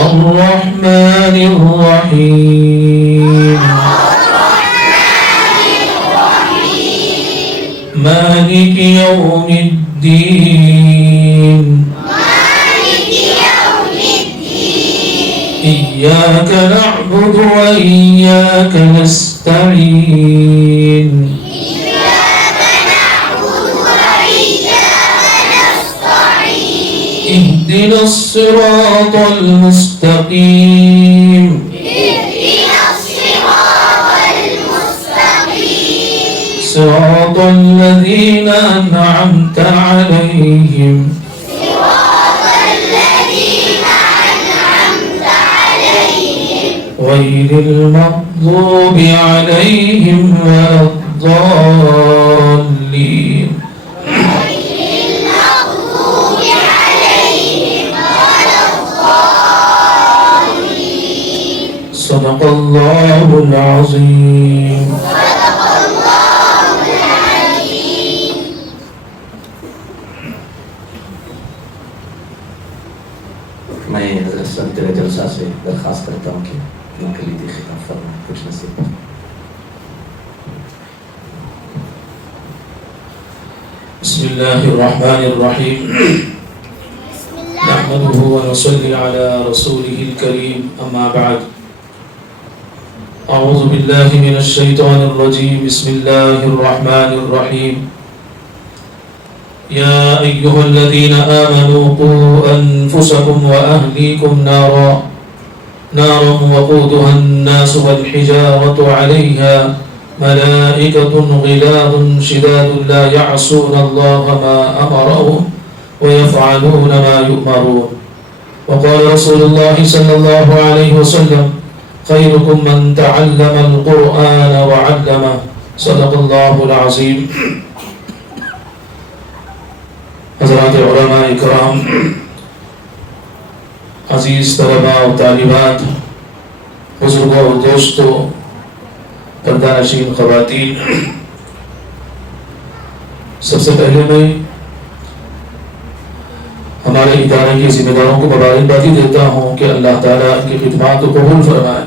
الرحمن الرحيم مالك يوم الدين إياك نعبد وإياك نستعين اهدنا الصراط المستقيم صراط الذين أنعمت عليهم غير المغضوب عليهم ولا الضالين صدق الله العظيم میں حضرت صدر جلسہ سے درخواست کرتا ہوں کہ کلیدی خطاب فرمائیں کچھ نصیب ہو. بسم الله الرحمن الرحيم نحمده ونصلي على رسوله الكريم أما بعد أعوذ بالله من الشيطان الرجيم بسم الله الرحمن الرحيم يا أيها الذين آمنوا قوا أنفسكم وأهليكم نارا وقودها الناس والحجارة عليها ملائكة غلاظ شداد لا يعصون الله ما أمرهم ويفعلون ما يؤمرون وقال رسول الله صلى الله عليه وسلم خيركم من تعلم القرآن وعلمه صدق الله العظيم. حضرات علماء کرام، عزیز طلباء و طالبات، بزرگوں و دوستوں، پردہ نشین خواتین، سب سے پہلے میں ہمارے ادارے کے ذمہ داروں کو مبارکبادی دیتا ہوں کہ اللہ تعالیٰ ان کی خدمات کو قبول فرمائے،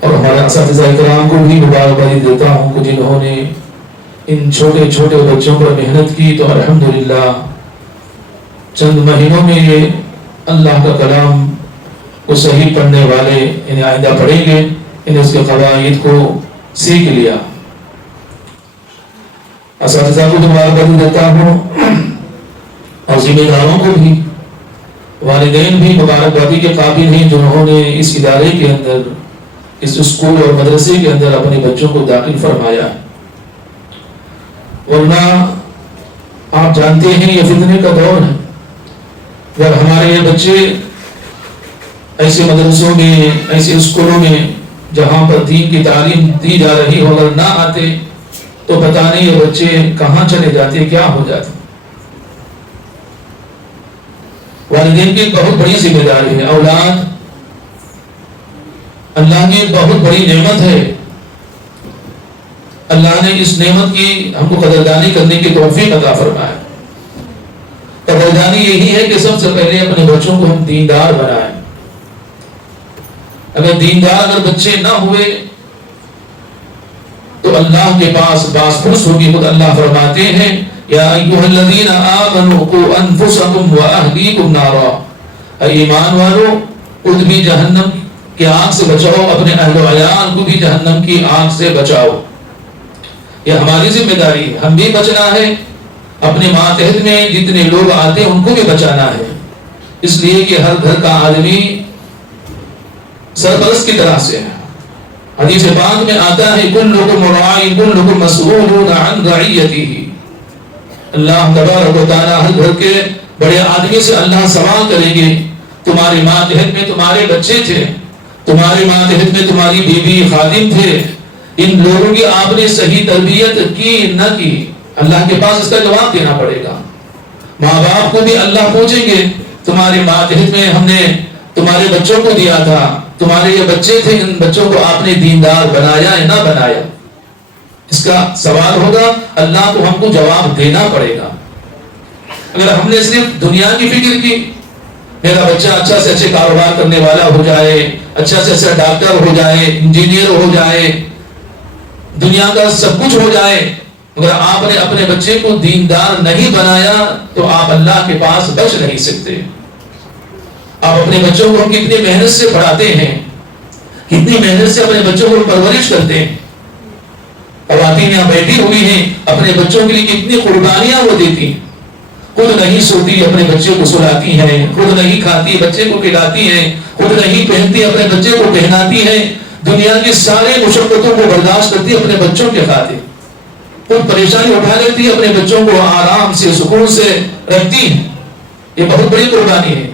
اور ہمارے اساتذہ کرام کو بھی مبارکبادی دیتا ہوں کہ جنہوں نے ان چھوٹے چھوٹے بچوں پر محنت کی تو الحمدللہ چند مہینوں میں یہ اللہ کا کلام کو صحیح پڑھنے والے انہیں آئندہ پڑھیں گے، انہیں اس کے قواعد کو سیکھ لیا. اساتذہ کو مبارکبادی دیتا ہوں اور ذمہ داروں کو بھی، والدین بھی مبارکبادی کے قابل ہیں جنہوں نے اس ادارے کے اندر، اس اسکول اور مدرسے کے اندر اپنے بچوں کو داخل فرمایا. ورنہ آپ جانتے ہیں یہ فتنے کا دور ہے. اگر ہمارے یہ بچے ایسے مدرسوں میں، ایسے اسکولوں میں جہاں پر دین کی تعلیم دی جا رہی ہو اگر نہ آتے تو پتہ نہیں یہ بچے کہاں چلے جاتے، کیا ہو جاتے. والدین کی ایک بہت بڑی ذمہ داری ہے. اولاد اللہ کی ایک بہت بڑی نعمت ہے. اللہ نے اس نعمت کی ہم کو قدردانی کرنے کی توفیق عطا فرمائے. قدردانی یہی ہے کہ سب سے پہلے اپنے بچوں کو ہم دیندار بنائیں. اگر دیندار بچے نہ ہوئے تو اللہ کے پاس باس پرس ہوگی. خود اللہ فرماتے ہیں یا ایھا الذین آمنوا قوا انفسکم واہلیکم نارا، اے ایمان والو خود بھی جہنم کی آگ سے بچاؤ، اپنے اہل و عیال کو بھی جہنم کی آگ سے بچاؤ. یہ ہماری ذمہ داری ہے. ہم بھی بچنا ہے، اپنے ماتحت میں جتنے لوگ آتے ہیں ان کو بھی بچانا ہے. اس لیے کہ ہر گھر کا آدمی سرپرست کی طرح سے ہے. حدیث پاک میں آتا ہے کلکم راع کلکم مسئول عن رعیتہ. اللہ تبارک و تعالی ہر گھر کے بڑے آدمی سے اللہ سوال کریں گے. تمہاری ماتحت میں تمہارے بچے تھے، تمہاری ماتحت میں تمہاری بیوی خادم تھے، ان لوگوں کی آپ نے صحیح تربیت کی نہ کی؟ اللہ کے پاس اس کا جواب دینا پڑے گا. ماں باپ کو بھی اللہ پوچھیں گے تمہاری ماتحت میں ہم نے تمہارے بچوں کو دیا تھا، تمہارے یہ بچے تھے، ان بچوں کو آپ نے دیندار بنایا یا نہ بنایا؟ اس کا سوال ہوگا. اللہ کو ہم کو جواب دینا پڑے گا. اگر ہم نے صرف دنیا کی فکر کی میرا بچہ اچھا سے اچھے کاروبار کرنے والا ہو جائے، اچھا سے اچھا ڈاکٹر ہو جائے، انجینئر ہو جائے، دنیا کا سب کچھ ہو جائے، مگر آپ نے اپنے بچے کو دیندار نہیں بنایا تو آپ اللہ کے پاس بچ نہیں سکتے۔ آپ اپنے بچوں کو کتنی محنت سے پڑھاتے ہیں، کتنی محنت سے اپنے بچوں کو پرورش کرتے ہیں۔ خواتین یہاں بیٹھی ہوئی ہیں، اپنے بچوں کے لیے کتنی قربانیاں وہ دیتی ہیں، خود نہیں سوتی اپنے بچے کو سلاتی ہیں، خود نہیں کھاتی بچے کو کھلاتی ہیں، خود نہیں پہنتی اپنے بچے کو پہناتی ہیں، دنیا کی سارے مشقتوں کو برداشت کرتی اپنے بچوں کے خاطر، خود پریشانی اٹھا لیتی اپنے بچوں کو آرام سے سکون سے رکھتی ہیں۔ یہ بہت بڑی قربانی ہے،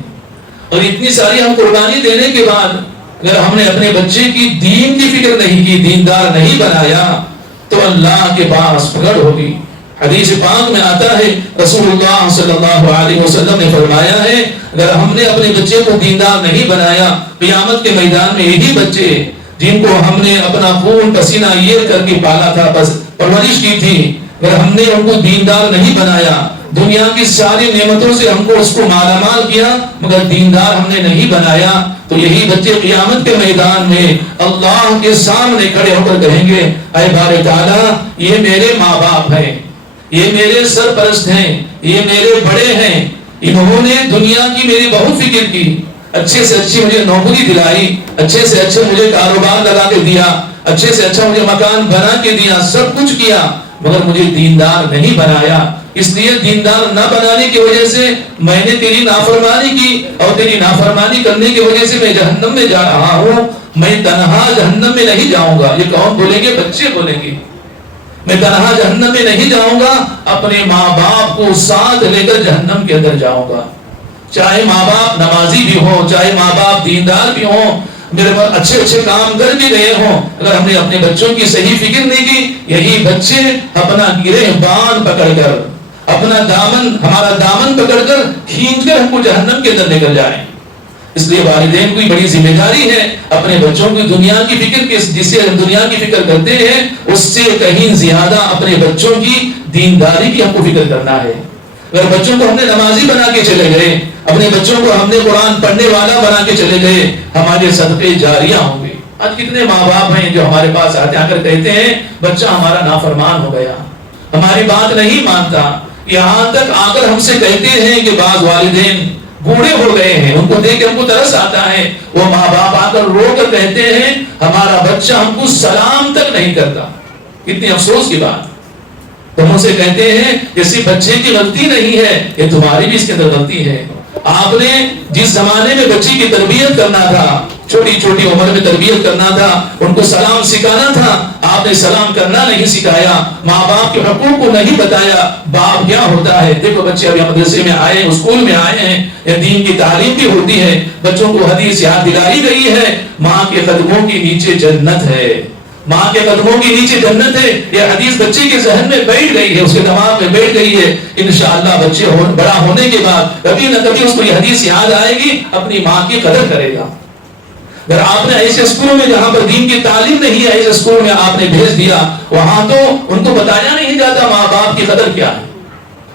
اور اتنی ساری ہم قربانی دینے کے بعد اگر ہم نے اپنے بچے کی دین کی فکر نہیں کی، دیندار نہیں بنایا، تو اللہ کے پاس پکڑ ہوگی۔ حدیث پاک میں آتا ہے، رسول اللہ صلی اللہ علیہ وسلم نے فرمایا ہے، اگر ہم نے اپنے بچے کو دیندار نہیں بنایا، قیامت کے میدان میں یہی بچے جن کو ہم نے اپنا خون پسینہ یہ کر کے پالا تھا، بس پرورش کی تھی، اگر ہم نے ان کو دیندار نہیں بنایا، دنیا کی ساری نعمتوں سے ہم کو اس کو مالا مال کیا، مگر دیندار ہم نے نہیں بنایا، تو یہی بچے قیامت کے میدان میں اللہ کے سامنے کھڑے ہو کر کہیں گے، اے بارے تعالیٰ، یہ میرے ماں باپ ہیں، یہ میرے سرپرست ہیں، یہ میرے بڑے ہیں، انہوں نے دنیا کی میری بہت فکر کی، اچھے سے اچھی مجھے نوکری دلائی، اچھے سے اچھا مجھے کاروبار لگا کے دیا، اچھے سے اچھا مجھے مکان بنا کے دیا، سب کچھ کیا، مگر مجھے دیندار نہیں بنایا، اس لیے دیندار نہ بنانے کی وجہ سے میں نے تیری نافرمانی کی، اور تیری نافرمانی کرنے کی وجہ سے میں جہنم میں جا رہا ہوں، میں تنہا جہنم میں نہیں جاؤں گا۔ یہ کون بولیں گے؟ بچے بولیں گے، میں تنہا جہنم میں نہیں جاؤں گا، اپنے ماں باپ کو ساتھ لے کر جہنم کے اندر جاؤں گا، چاہے ماں باپ نمازی بھی ہوں، چاہے ماں باپ دیندار بھی ہوں، میرے پاس اچھے اچھے کام کر بھی رہے ہوں، اگر ہم نے اپنے بچوں کی صحیح فکر نہیں کی، یہی بچے اپنا گریبان پکڑ کر، اپنا دامن، ہمارا دامن پکڑ کر کھینچ کر ہم کو جہنم کے اندر نکل جائیں۔ اس لیے والدین کی بڑی ذمہ داری ہے اپنے بچوں کی دنیا کی فکر کے، جسے ہم دنیا کی فکر کرتے ہیں اس سے کہیں زیادہ اپنے بچوں کی دینداری کی ہم کو فکر کرنا ہے۔ اگر بچوں کو ہم نے نمازی بنا کے چلے گئے، اپنے بچوں کو ہم نے قرآن پڑھنے والا بنا کے چلے گئے، ہمارے صدقے جاریہ ہوں گے۔ آج کتنے ماں باپ ہیں جو ہمارے پاس آتے آ کر کہتے ہیں بچہ ہمارا نافرمان ہو گیا، ہماری بات نہیں مانتا، یہاں تک آ کر ہم سے کہتے ہیں کہ بعض والدین بوڑھے ہو گئے ہیں، ان کو دیکھ کے ہم کو ترس آتا ہے، وہ ماں باپ آ کر رو کر کہتے ہیں ہمارا بچہ ہم کو سلام تک نہیں کرتا۔ کتنی افسوس کی بات۔ تو ہم سے کہتے ہیں جیسے بچے کی غلطی نہیں ہے، یہ تمہاری بھی اس کے اندر غلطی ہے۔ آپ نے جس زمانے میں بچے کی تربیت کرنا تھا، چھوٹی چھوٹی عمر میں تربیت کرنا تھا، ان کو سلام سکھانا تھا، آپ نے سلام کرنا نہیں سکھایا، ماں باپ کے حقوق کو نہیں بتایا، باپ کیا ہوتا ہے۔ دیکھو بچے ابھی مدرسے میں آئے، اسکول میں آئے ہیں، یہ دین کی تعلیم بھی ہوتی ہے، بچوں کو حدیث یاد دلائی گئی ہے، ماں کے قدموں کے نیچے جنت ہے، ماں کے قدموں کے نیچے جنت ہے، یہ حدیث بچے کے ذہن میں بیٹھ گئی ہے، اس کے دماغ میں بیٹھ گئی ہے۔ انشاءاللہ بچے بڑا ہونے کے بعد کبھی نہ کبھی اس کو یہ حدیث یاد آئے گی، اپنی ماں کی قدر کرے گا۔ اگر آپ نے ایسے اسکولوں میں جہاں پر دین کی تعلیم نہیں ہے، ایسے اسکولوں میں آپ نے بھیج دیا، وہاں تو ان کو بتایا نہیں جاتا ماں باپ کی قدر کیا ہے،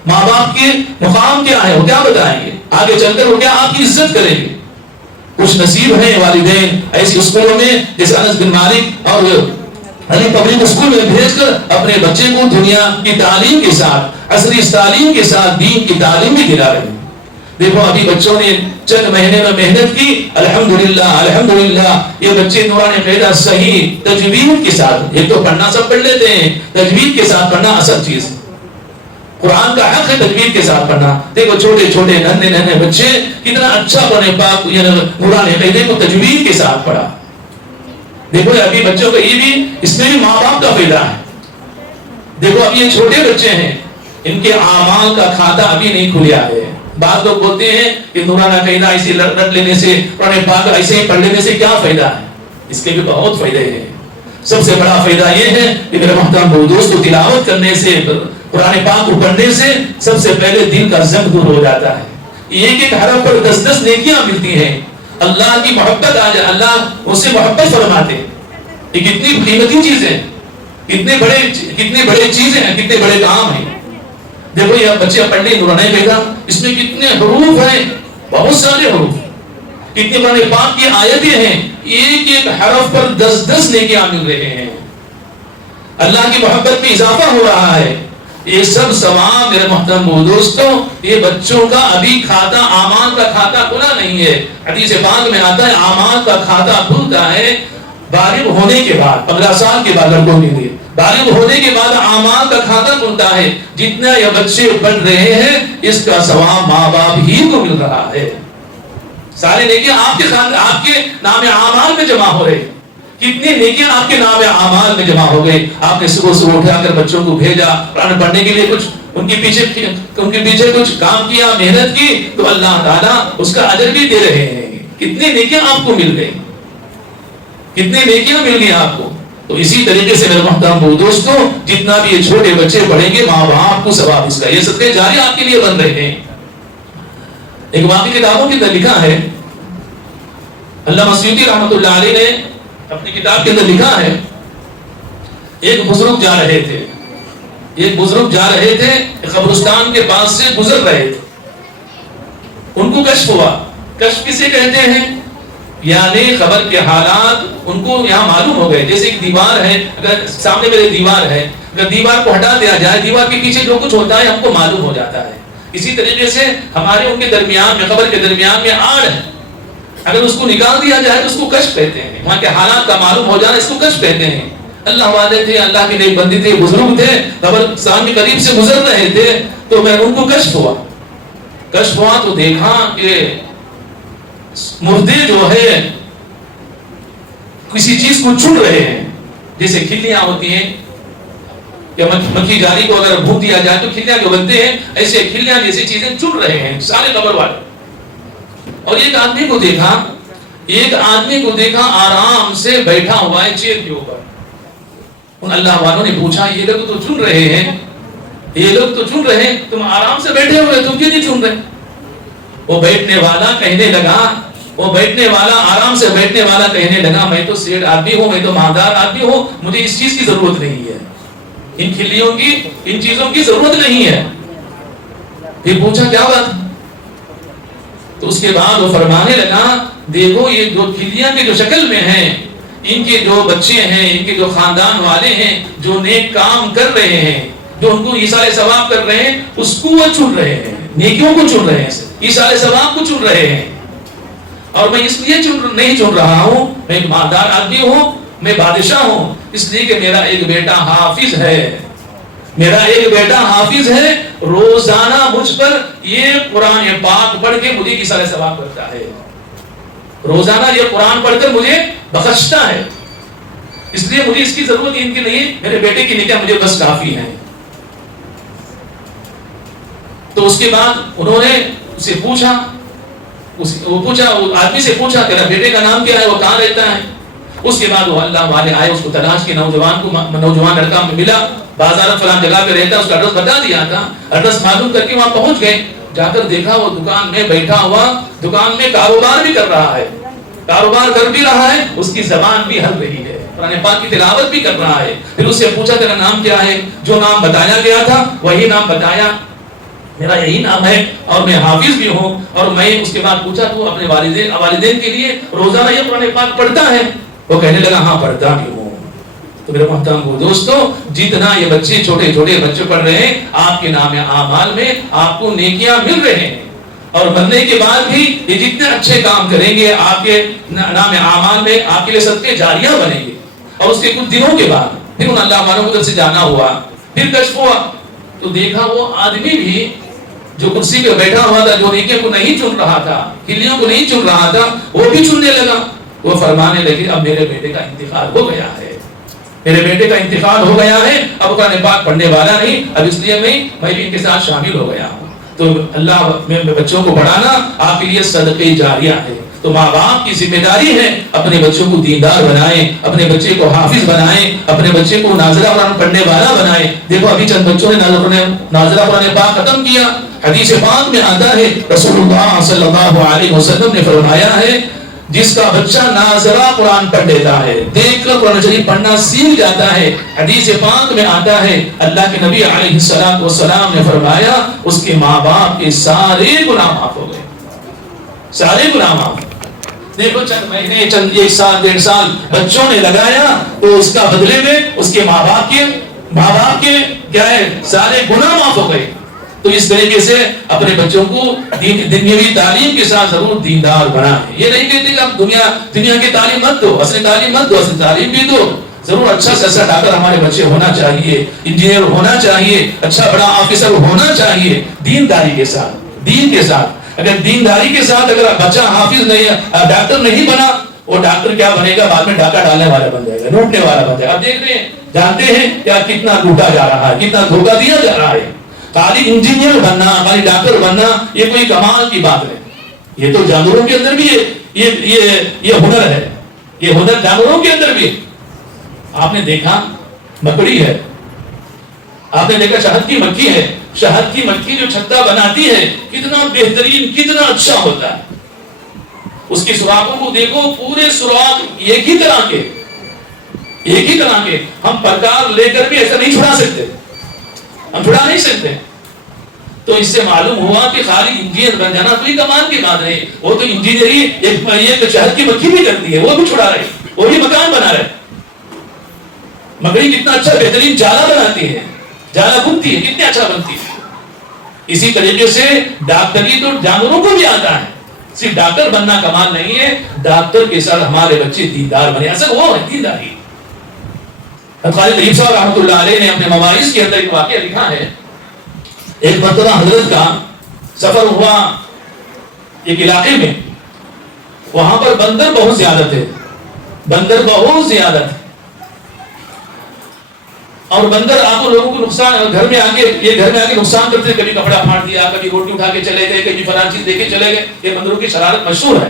ماں باپ کے مقام کیا ہے، وہ کیا بتائیں گے، آگے چل کر وہ کیا آپ کی عزت کریں گے۔ کچھ نصیب ہیں والدین ایسی اسکولوں میں جیسے انس بن مالک اور علی پبلک اسکول میں بھیج کر اپنے بچے کو دنیا کی تعلیم کے ساتھ، عصری تعلیم کے ساتھ دین کی تعلیم بھی دلا رہے ہیں۔ دیکھو ابھی بچوں نے چند مہینے میں محنت کی، الحمدللہ الحمدللہ، یہ بچے نورانی قاعدہ صحیح تجوید کے ساتھ، ایک تو پڑھنا سب پڑھ لیتے ہیں، تجوید کے ساتھ پڑھنا اصل چیز ہے، قرآن کا حق ہے تجوید کے ساتھ پڑھنا۔ دیکھو چھوٹے چھوٹے ننھے ننھے بچے کتنا اچھا پڑھے، پاک نورانی قاعدے کو تجوید کے ساتھ پڑھا۔ دیکھو ابھی بچوں کو یہ بھی، اس میں بھی ماں باپ کا فائدہ ہے۔ دیکھو اب یہ چھوٹے بچے ہیں، ان کے اعمال کا کھاتا ابھی نہیں کھلیا ہے۔ بعض لوگ بولتے ہیں کہ نورانہ قاعدہ ایسے رٹ لینے سے، قرآن پاک ایسے ہی پڑھ لینے سے کیا فائدہ ہے؟ اس کے بھی بہت فائدے ہیں۔ سب سے بڑا فائدہ یہ ہے کہ میرے محترم دوست کو تلاوت کرنے سے، قرآن پاک کو پڑھنے سے سب سے پہلے دل کا زنگ دور ہو جاتا ہے۔ ایک ایک حرف پر 10 نیکیاں ملتی ہیں، اللہ کی محبت آ جائے، اللہ اس سے محبت فرماتے ہیں۔ یہ کتنی قیمتی چیزیں، کتنے بڑے چیزیں ہیں، کتنے بڑے کام ہیں۔ دیکھو یہ بچے پڑھ لیں نورانی قاعدہ، اس میں کتنے حروف ہیں، بہت سارے حروف, کتنی قرآن پاک کی آیتیں ہیں, ایک ایک حرف پر 10 نیکیاں مل رہے ہیں, اللہ کی محبت میں اضافہ ہو رہا ہے. یہ سب ثواب میرے محترم دوستوں, یہ بچوں کا ابھی کھاتا, اعمال کا کھاتا کھلا نہیں ہے. حدیث پاک میں آتا ہے اعمال کا کھاتا کھلتا ہے بالغ ہونے کے بعد, 15 سال کے بعد لڑکوں کے لیے بالغ ہونے کے بعد اعمال کا کھاتا کھلتا ہے. جتنا یہ بچے پڑھ رہے ہیں اس کا ثواب ماں باپ ہی کو مل رہا ہے. سارے نیکیاں آپ کے نام اعمال میں جمع ہو رہے ہیں. کتنی نیکیاں آپ کے نام اعمال میں جمع ہو گئے. آپ نے صبح اٹھا کر بچوں کو بھیجا قرآن پڑھنے کے لیے, کچھ ان کے پیچھے کچھ کام کیا, محنت کی, تو اللہ تعالیٰ اس کا اجر بھی دے رہے ہیں. کتنی نیکیاں آپ کو مل گئی, کتنی نیکیاں مل گئی آپ کو. تو اسی طریقے سے میرے محترم دوستوں, جتنا بھی یہ چھوٹے بچے پڑھیں گے ماں باپ کو ثواب اس کا, یہ صدقے جاری آپ کے لیے بن رہے ہیں. ایک واقعی کتابوں کے اندر لکھا ہے, علامہ سیوطی رحمۃ اللہ علیہ نے اپنی کتاب کے اندر لکھا ہے, ایک بزرگ جا رہے تھے, قبرستان کے پاس سے گزر رہے تھے. ان کو کشف ہوا. کشف کسے کہتے ہیں؟ یعنی قبر کے حالات ان کو یہاں معلوم ہو گئے. جیسے ایک دیوار ہے, اگر سامنے میرے دیوار ہے, اگر دیوار کو ہٹا دیا جائے, دیوار کے پیچھے جو کچھ ہوتا ہے ہم کو معلوم ہو جاتا ہے. اسی طریقے سے ہمارے ان کے درمیان میں, قبر کے درمیان میں آڑ ہے, اگر اس کو نکال دیا جائے تو اس کو کشف کہتے ہیں. وہاں کے حالات کا معلوم ہو جانا اس کو کشف کہتے ہیں. اللہ والے تھے, اللہ کے نیک بندے تھے, بزرگ تھے, قبر سامنے قریب سے گزر رہے تھے, تو میں ان کو کشف ہوا تو دیکھا کہ مردے جو ہے کسی چیز کو چن رہے ہیں. جیسے کھلیاں ہوتی ہیں, یا مکھی جاری کو اگر بھونک دیا جائے تو کھلیاں جو بنتے ہیں, ایسے کھلیاں جیسی چیزیں چن رہے ہیں سارے قبر والے. اور ایک آدمی کو دیکھا آرام سے بیٹھا ہوا ہے چیئر کے اوپر. ان اللہ والوں نے پوچھا, یہ لوگ تو چن رہے ہیں, تم آرام سے بیٹھے ہوئے, تم کیوں نہیں چن رہے؟ وہ بیٹھنے والا آرام سے بیٹھنے والا کہنے لگا, میں تو سیٹ آدمی ہوں, میں تو مالدار آدمی ہوں, مجھے اس چیز کی ضرورت نہیں ہے, ان کھلیوں کی, ان چیزوں کی ضرورت نہیں ہے. پھر پوچھا کیا بات؟ تو اس کے بعد وہ فرمانے لگا, دیکھو یہ جو کھلیاں کے جو شکل میں ہیں, ان کے جو بچے ہیں, ان کے جو خاندان والے ہیں, جو نیک کام کر رہے ہیں, جو ان کو ایصال ثواب کر رہے ہیں, اس کو وہ چن رہے ہیں, نیکیوں کو چن رہے ہیں, ایصال ثواب کو چن رہے ہیں. اور میں اس لیے نہیں چن رہا ہوں, میں ایک مالدار آدمی ہوں, میں بادشاہ ہوں, اس لیے کہ میرا ایک بیٹا حافظ ہے, روزانہ مجھ پر یہ قرآن پاک پڑھ کے مجھے ایصال ثواب کرتا ہے, روزانہ یہ قرآن پڑھ کر مجھے بخشتا ہے, اس لیے مجھے اس کی ضرورت ان کی نہیں, میرے بیٹے کی نکاح مجھے بس کافی ہے. تو اس کے بعد انہوں نے اسے پوچھا, آدمی سے پوچھا تیرا بیٹے کا نام کیا ہے, وہ کہاں رہتا ہے؟ اس کے بعد وہ اللہ والے آئے, اس کو تلاش کے نوجوان لڑکا ملا, بازار فلان جگہ پہ رہتا, اس کا ایڈریس بتا دیا تھا, ایڈریس معلوم کر کے وہاں پہنچ گئے. جا کر دیکھا وہ دکان میں بیٹھا ہوا, دکان میں کاروبار بھی کر رہا ہے, اس کی زبان بھی ہل رہی ہے, قرآن پاک کی تلاوت بھی کر رہا ہے. پھر اس سے پوچھا تیرا نام کیا ہے؟ جو نام بتایا گیا تھا وہی نام بتایا, میرا یہی نام ہے اور میں حافظ بھی ہوں. اور میں اس کے بعد پوچھا تو اپنے والدین کے لیے روزانہ یہ قرآن پاک پڑھتا ہے؟ وہ کہنے لگا ہاں پڑھتا بھی ہوں. تو میرے محترم دوستوں, جتنا یہ بچے چھوٹے بچے پڑھ رہے ہیں, آپ کے نام اعمال میں آپ کو نیکیاں مل رہے ہیں, اور مرنے کے بعد بھی یہ جتنے اچھے کام کریں گے آپ کے نام اعمال میں آپ کے لیے صدقے جاریہ بنیں گے. اور اس کے کچھ دنوں کے بعد پھر ان اللہ والوں کو ادھر سے جانا ہوا, پھر کشف ہوا تو دیکھا وہ آدمی بھی جو کرسی پہ بیٹھا ہوا تھا, جو نیکیوں کو نہیں چن رہا تھا, کھلیوں کو نہیں چن رہا تھا, وہ بھی چننے لگا. وہ فرمانے لگے اب میرے بیٹے کا انتقال ہو گیا ہے, اب قرآن پاک پڑھنے والا نہیں, اب اس لیے میں بھی ان کے ساتھ شامل ہو گیا ہوں. تو اللہ میں بچوں کو پڑھانا آپ کے لیے صدقے جاریہ ہے. تو ماں باپ کی ذمہ داری ہے اپنے بچوں کو دیندار بنائیں, اپنے بچے کو حافظ بنائیں, اپنے بچے کو ناظرہ قرآن پڑھنے والا بنائیں. دیکھو ابھی چند بچوں نے ناظرہ قرآن پاک ختم کیا. حدیث پاک میں آتا ہے, رسول اللہ صلی اللہ علیہ وسلم نے فرمایا ہے, جس کا بچہ ناظرہ قرآن پڑھ لیتا ہے, دیکھ کر قرآن شریف پڑھنا سیکھ جاتا ہے. حدیث پاک میں آتا ہے اللہ کے نبی علیہ السلام نے فرمایا اس کے ماں باپ کے سارے گناہ معاف ہو گئے. سارے گناہ معاف. دیکھو چند مہینے چند 1 سال 1.5 سال بچوں نے لگایا تو اس کا بدلے میں اس کے ماں باپ کے کیا ہے سارے گناہ معاف ہو گئے. تو اس طریقے سے اپنے بچوں کو دنیاوی تعلیم کے ساتھ ضرور دیندار بنائیں. یہ نہیں کہتے کہ آپ دنیا کی تعلیم مت دو, اصلی تعلیم مت دو, اصلی تعلیم بھی دو. ضرور اچھا سے اچھا ڈاکٹر ہمارے بچے ہونا چاہیے, انجینئر ہونا چاہیے, اچھا بڑا آفیسر ہونا چاہیے, دینداری کے ساتھ, دین کے ساتھ. اگر دینداری کے ساتھ اگر بچہ حافظ نہیں, ڈاکٹر نہیں بنا, وہ ڈاکٹر کیا بنے گا, بعد میں ڈاکہ ڈالنے والا بن جائے گا, لوٹنے والا بن جائے گا. اب دیکھ رہے ہیں, جانتے ہیں کیا کتنا لوٹا جا رہا ہے, کتنا دھوکہ دیا جا رہا ہے. خالی انجینئر بننا, خالی ڈاکٹر بننا یہ کوئی کمال کی بات نہیں. یہ تو جانوروں کے اندر بھی یہ ہنر ہے, یہ ہنر جانوروں کے اندر بھی ہے. آپ نے دیکھا مکڑی ہے, آپ نے دیکھا شہد کی مکھی ہے, شہد کی مکھی جو چھتا بناتی ہے کتنا بہترین, کتنا اچھا ہوتا ہے. اس کی سوراخوں کو دیکھو, پورے سوراخ ایک ہی طرح کے. ہم پرکار لے کر بھی ایسا نہیں چھڑا سکتے, ہم چھڑا نہیں سکتے. تو اس سے معلوم ہوا کہ خالی انجینئر بن جانا کوئی کمال کی بات نہیں. وہ تو انجینئری ایک شہد کی مکھی بھی کرتی ہے, وہ بھی چھڑا رہے, وہ بھی مکان بنا رہے. مکڑی کتنا اچھا بہترین جالا بناتی ہے, جالا بنتی ہے, کتنے اچھا بنتی ہے. اسی طریقے سے ڈاکٹری تو جانوروں کو بھی آتا ہے. صرف ڈاکٹر بننا کمال نہیں ہے, ڈاکٹر کے ساتھ ہمارے بچے دیندار بنے. اصل وہ ہے دینداری. خالد طیب صاحب رحمۃ اللہ علیہ نے اپنے مواعظ کے اندر ایک واقعہ لکھا ہے. ایک مرتبہ حضرت کا سفر ہوا ایک علاقے میں, وہاں پر بندر بہت زیادہ تھے, بندر بہت زیادہ تھے. اور بندر آپ لوگوں کو نقصان گھر میں آ کے نقصان کرتے, کبھی کپڑا پھاڑ دیا, کبھی روٹی اٹھا کے چلے گئے, کبھی فلاں چیز دے کے چلے گئے. یہ بندروں کی شرارت مشہور ہے.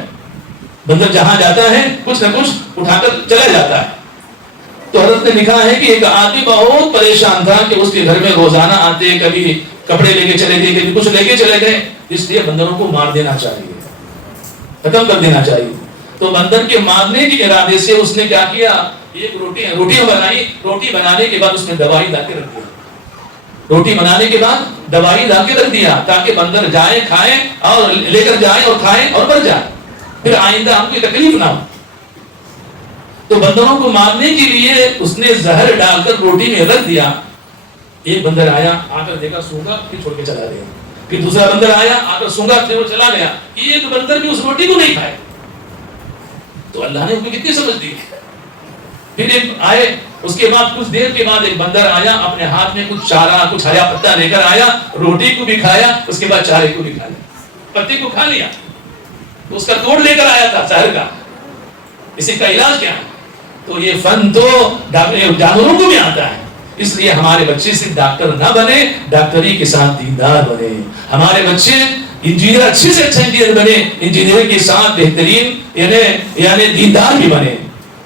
بندر جہاں جاتا ہے کچھ نہ کچھ اٹھا کر چلا جاتا ہے. تو حضرت نے لکھا ہے کہ ایک آدمی بہت پریشان تھا کہ اس کے گھر میں روزانہ آتے, کبھی کپڑے لے کے چلے گئے, کبھی کچھ لے کے چلے گئے. اس لیے بندروں کو مار دینا چاہیے, ختم کر دینا چاہیے. تو بندر کے مارنے کے ارادے سے اس نے کیا کیا, ایک روٹی بنائی. روٹی بنانے کے بعد اس نے دوائی لا کے رکھ دیا. روٹی بنانے کے بعد دوائی لا کے رکھ دیا تاکہ بندر جائے, کھائے اور لے کر جائے اور کھائے اور مر جائے, پھر آئندہ ہم کو تکلیف نہ ہو. تو بندروں کو مارنے کے لیے اس نے زہر ڈال کر روٹی میں رکھ دیا. ایک بندر آیا, آ کر دیکھا, سونگا, پھر چھوڑ کے چلا گیا. پھر دوسرا بندر آیا, آ کر سونگا, پھر وہ چلا گیا. ایک بندر بھی اس روٹی کو نہیں کھایا. تو اللہ نے اس کو کتنی سمجھ دی. پھر ایک آئے, اس کے بعد کچھ دیر کے بعد ایک بندر آیا, اپنے ہاتھ میں کچھ چارہ, کچھ ہرا پتا لے کر آیا, روٹی کو بھی کھایا, اس کے بعد چارے کو بھی کھا لیا, پتے کو کھا لیا. تو اس کا توڑ لے کر آیا تھا شہر کا, اسی کا علاج کیا ہے. تو یہ فن تو جانوروں کو بھی آتا ہے. اس لیے ہمارے بچے صرف ڈاکٹر نہ بنے, ڈاکٹری کے ساتھ دیندار بنے. ہمارے بچے انجینئر, اچھے سے اچھا انجینئر بنے, انجینئر کے ساتھ بہترین یعنی دیندار بھی بنے.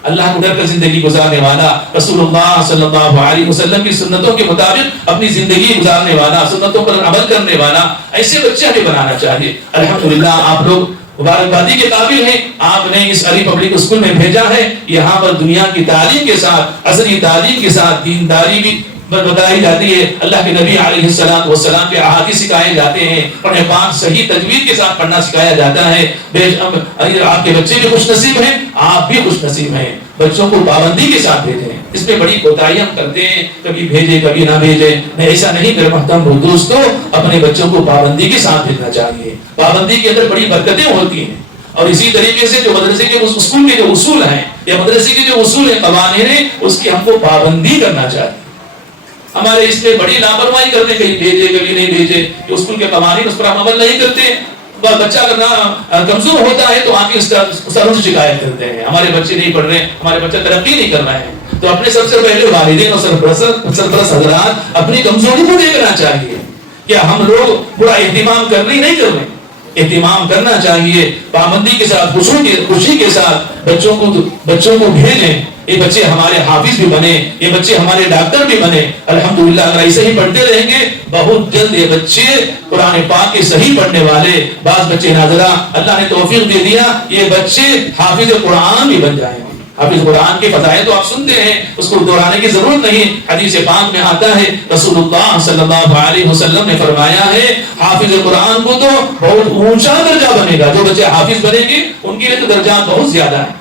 اللہ کو ڈر کر زندگی گزارنے والا, رسول اللہ صلی اللہ علیہ وسلم کی سنتوں کے مطابق اپنی زندگی گزارنے والا, سنتوں پر عمل کرنے والا, ایسے بچے ہمیں بنانا چاہیے. الحمدللہ آپ لوگ مبارکبادی کے قابل ہیں. آپ نے اس علی پبلک اسکول میں بھیجا ہے. یہاں پر دنیا کی تعلیم کے ساتھ, عصری تعلیم کے ساتھ دینداری بھی بتائی جاتی ہے. اللہ کے نبی علیہ السلام کے احادیث سکھائے جاتے ہیں. قرآن پاک صحیح تجوید کے ساتھ پڑھنا سکھایا جاتا ہے. آپ کے بچے بھی خوش نصیب ہیں, آپ بھی خوش نصیب ہیں. بچوں کو پابندی کے ساتھ بھیجیں. اس میں بڑی کوتاہی ہم کرتے ہیں, کبھی بھیجے کبھی نہ بھیجے. میں ایسا نہیں میرے محترم دوستوں, اپنے بچوں کو پابندی کے ساتھ بھیجنا چاہیے. پابندی کے اندر بڑی برکتیں ہوتی ہیں. اور اسی طریقے سے جو مدرسے کے اسکول کے جو اصول ہیں یا مدرسے کے جو اصول ہیں, قوانین ہیں, اس کی ہم کو پابندی کرنا چاہیے. ہمارے اس میں بڑی لاپرواہی کرتے ہیں, کہیں بھیجے کبھی نہیں بھیجے. جو اسکول کے قوانین اس پر ہم عمل نہیں کرتے. بچہ اگر کمزور ہوتا ہے تو آگے استادوں سے شکایت کرتے ہیں, ہمارے بچے نہیں پڑھ رہے, ہمارے بچہ ترقی نہیں کر رہے ہیں. تو اپنے سب سے پہلے والدین اور سرپرست حضرات اپنی کمزوری کو دیکھنا چاہیے. کیا ہم لوگ پورا اہتمام کر رہے نہیں کر رہے؟ اہتمام کرنا چاہیے. پابندی کے ساتھ, خوشی کے ساتھ بچوں کو بھیجیں. یہ بچے ہمارے حافظ بھی بنے, یہ بچے ہمارے ڈاکٹر بھی بنے. الحمدللہ اگر ایسے ہی پڑھتے رہیں گے, بہت جلد یہ بچے قرآن پاک کے صحیح پڑھنے والے, بعض بچے ناظرہ اللہ نے توفیق دے دیا, یہ بچے حافظ قرآن بھی بن جائیں گے. حافظ قرآن کے فضائل تو آپ سنتے ہیں، اس کو دہرانے کی ضرورت نہیں. حدیث پاک میں آتا ہے رسول اللہ صلی اللہ علیہ وسلم نے فرمایا ہے حافظ قرآن کو تو بہت اونچا درجہ بنے گا. جو بچے حافظ بنیں گے ان کے لیے تو درجات بہت زیادہ ہیں.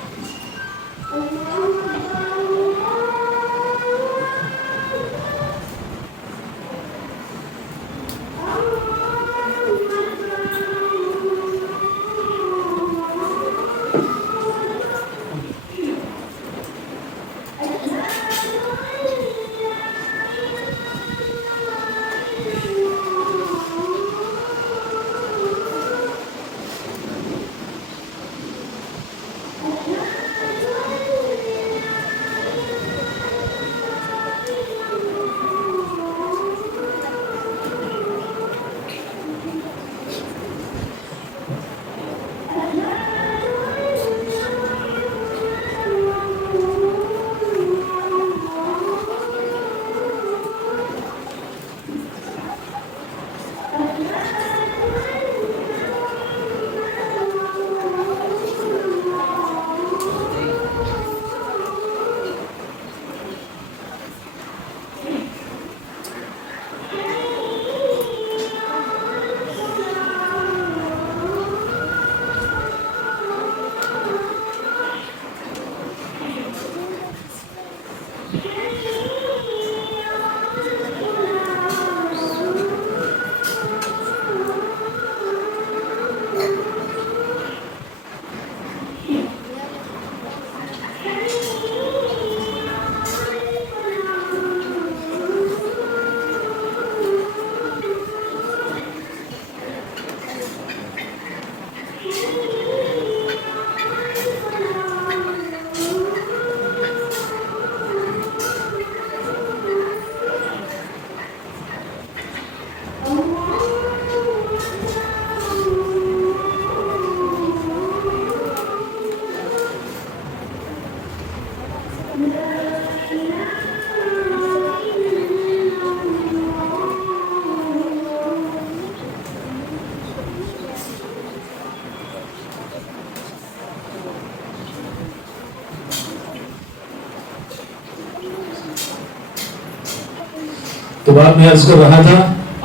تو بات میں عرض کر رہا تھا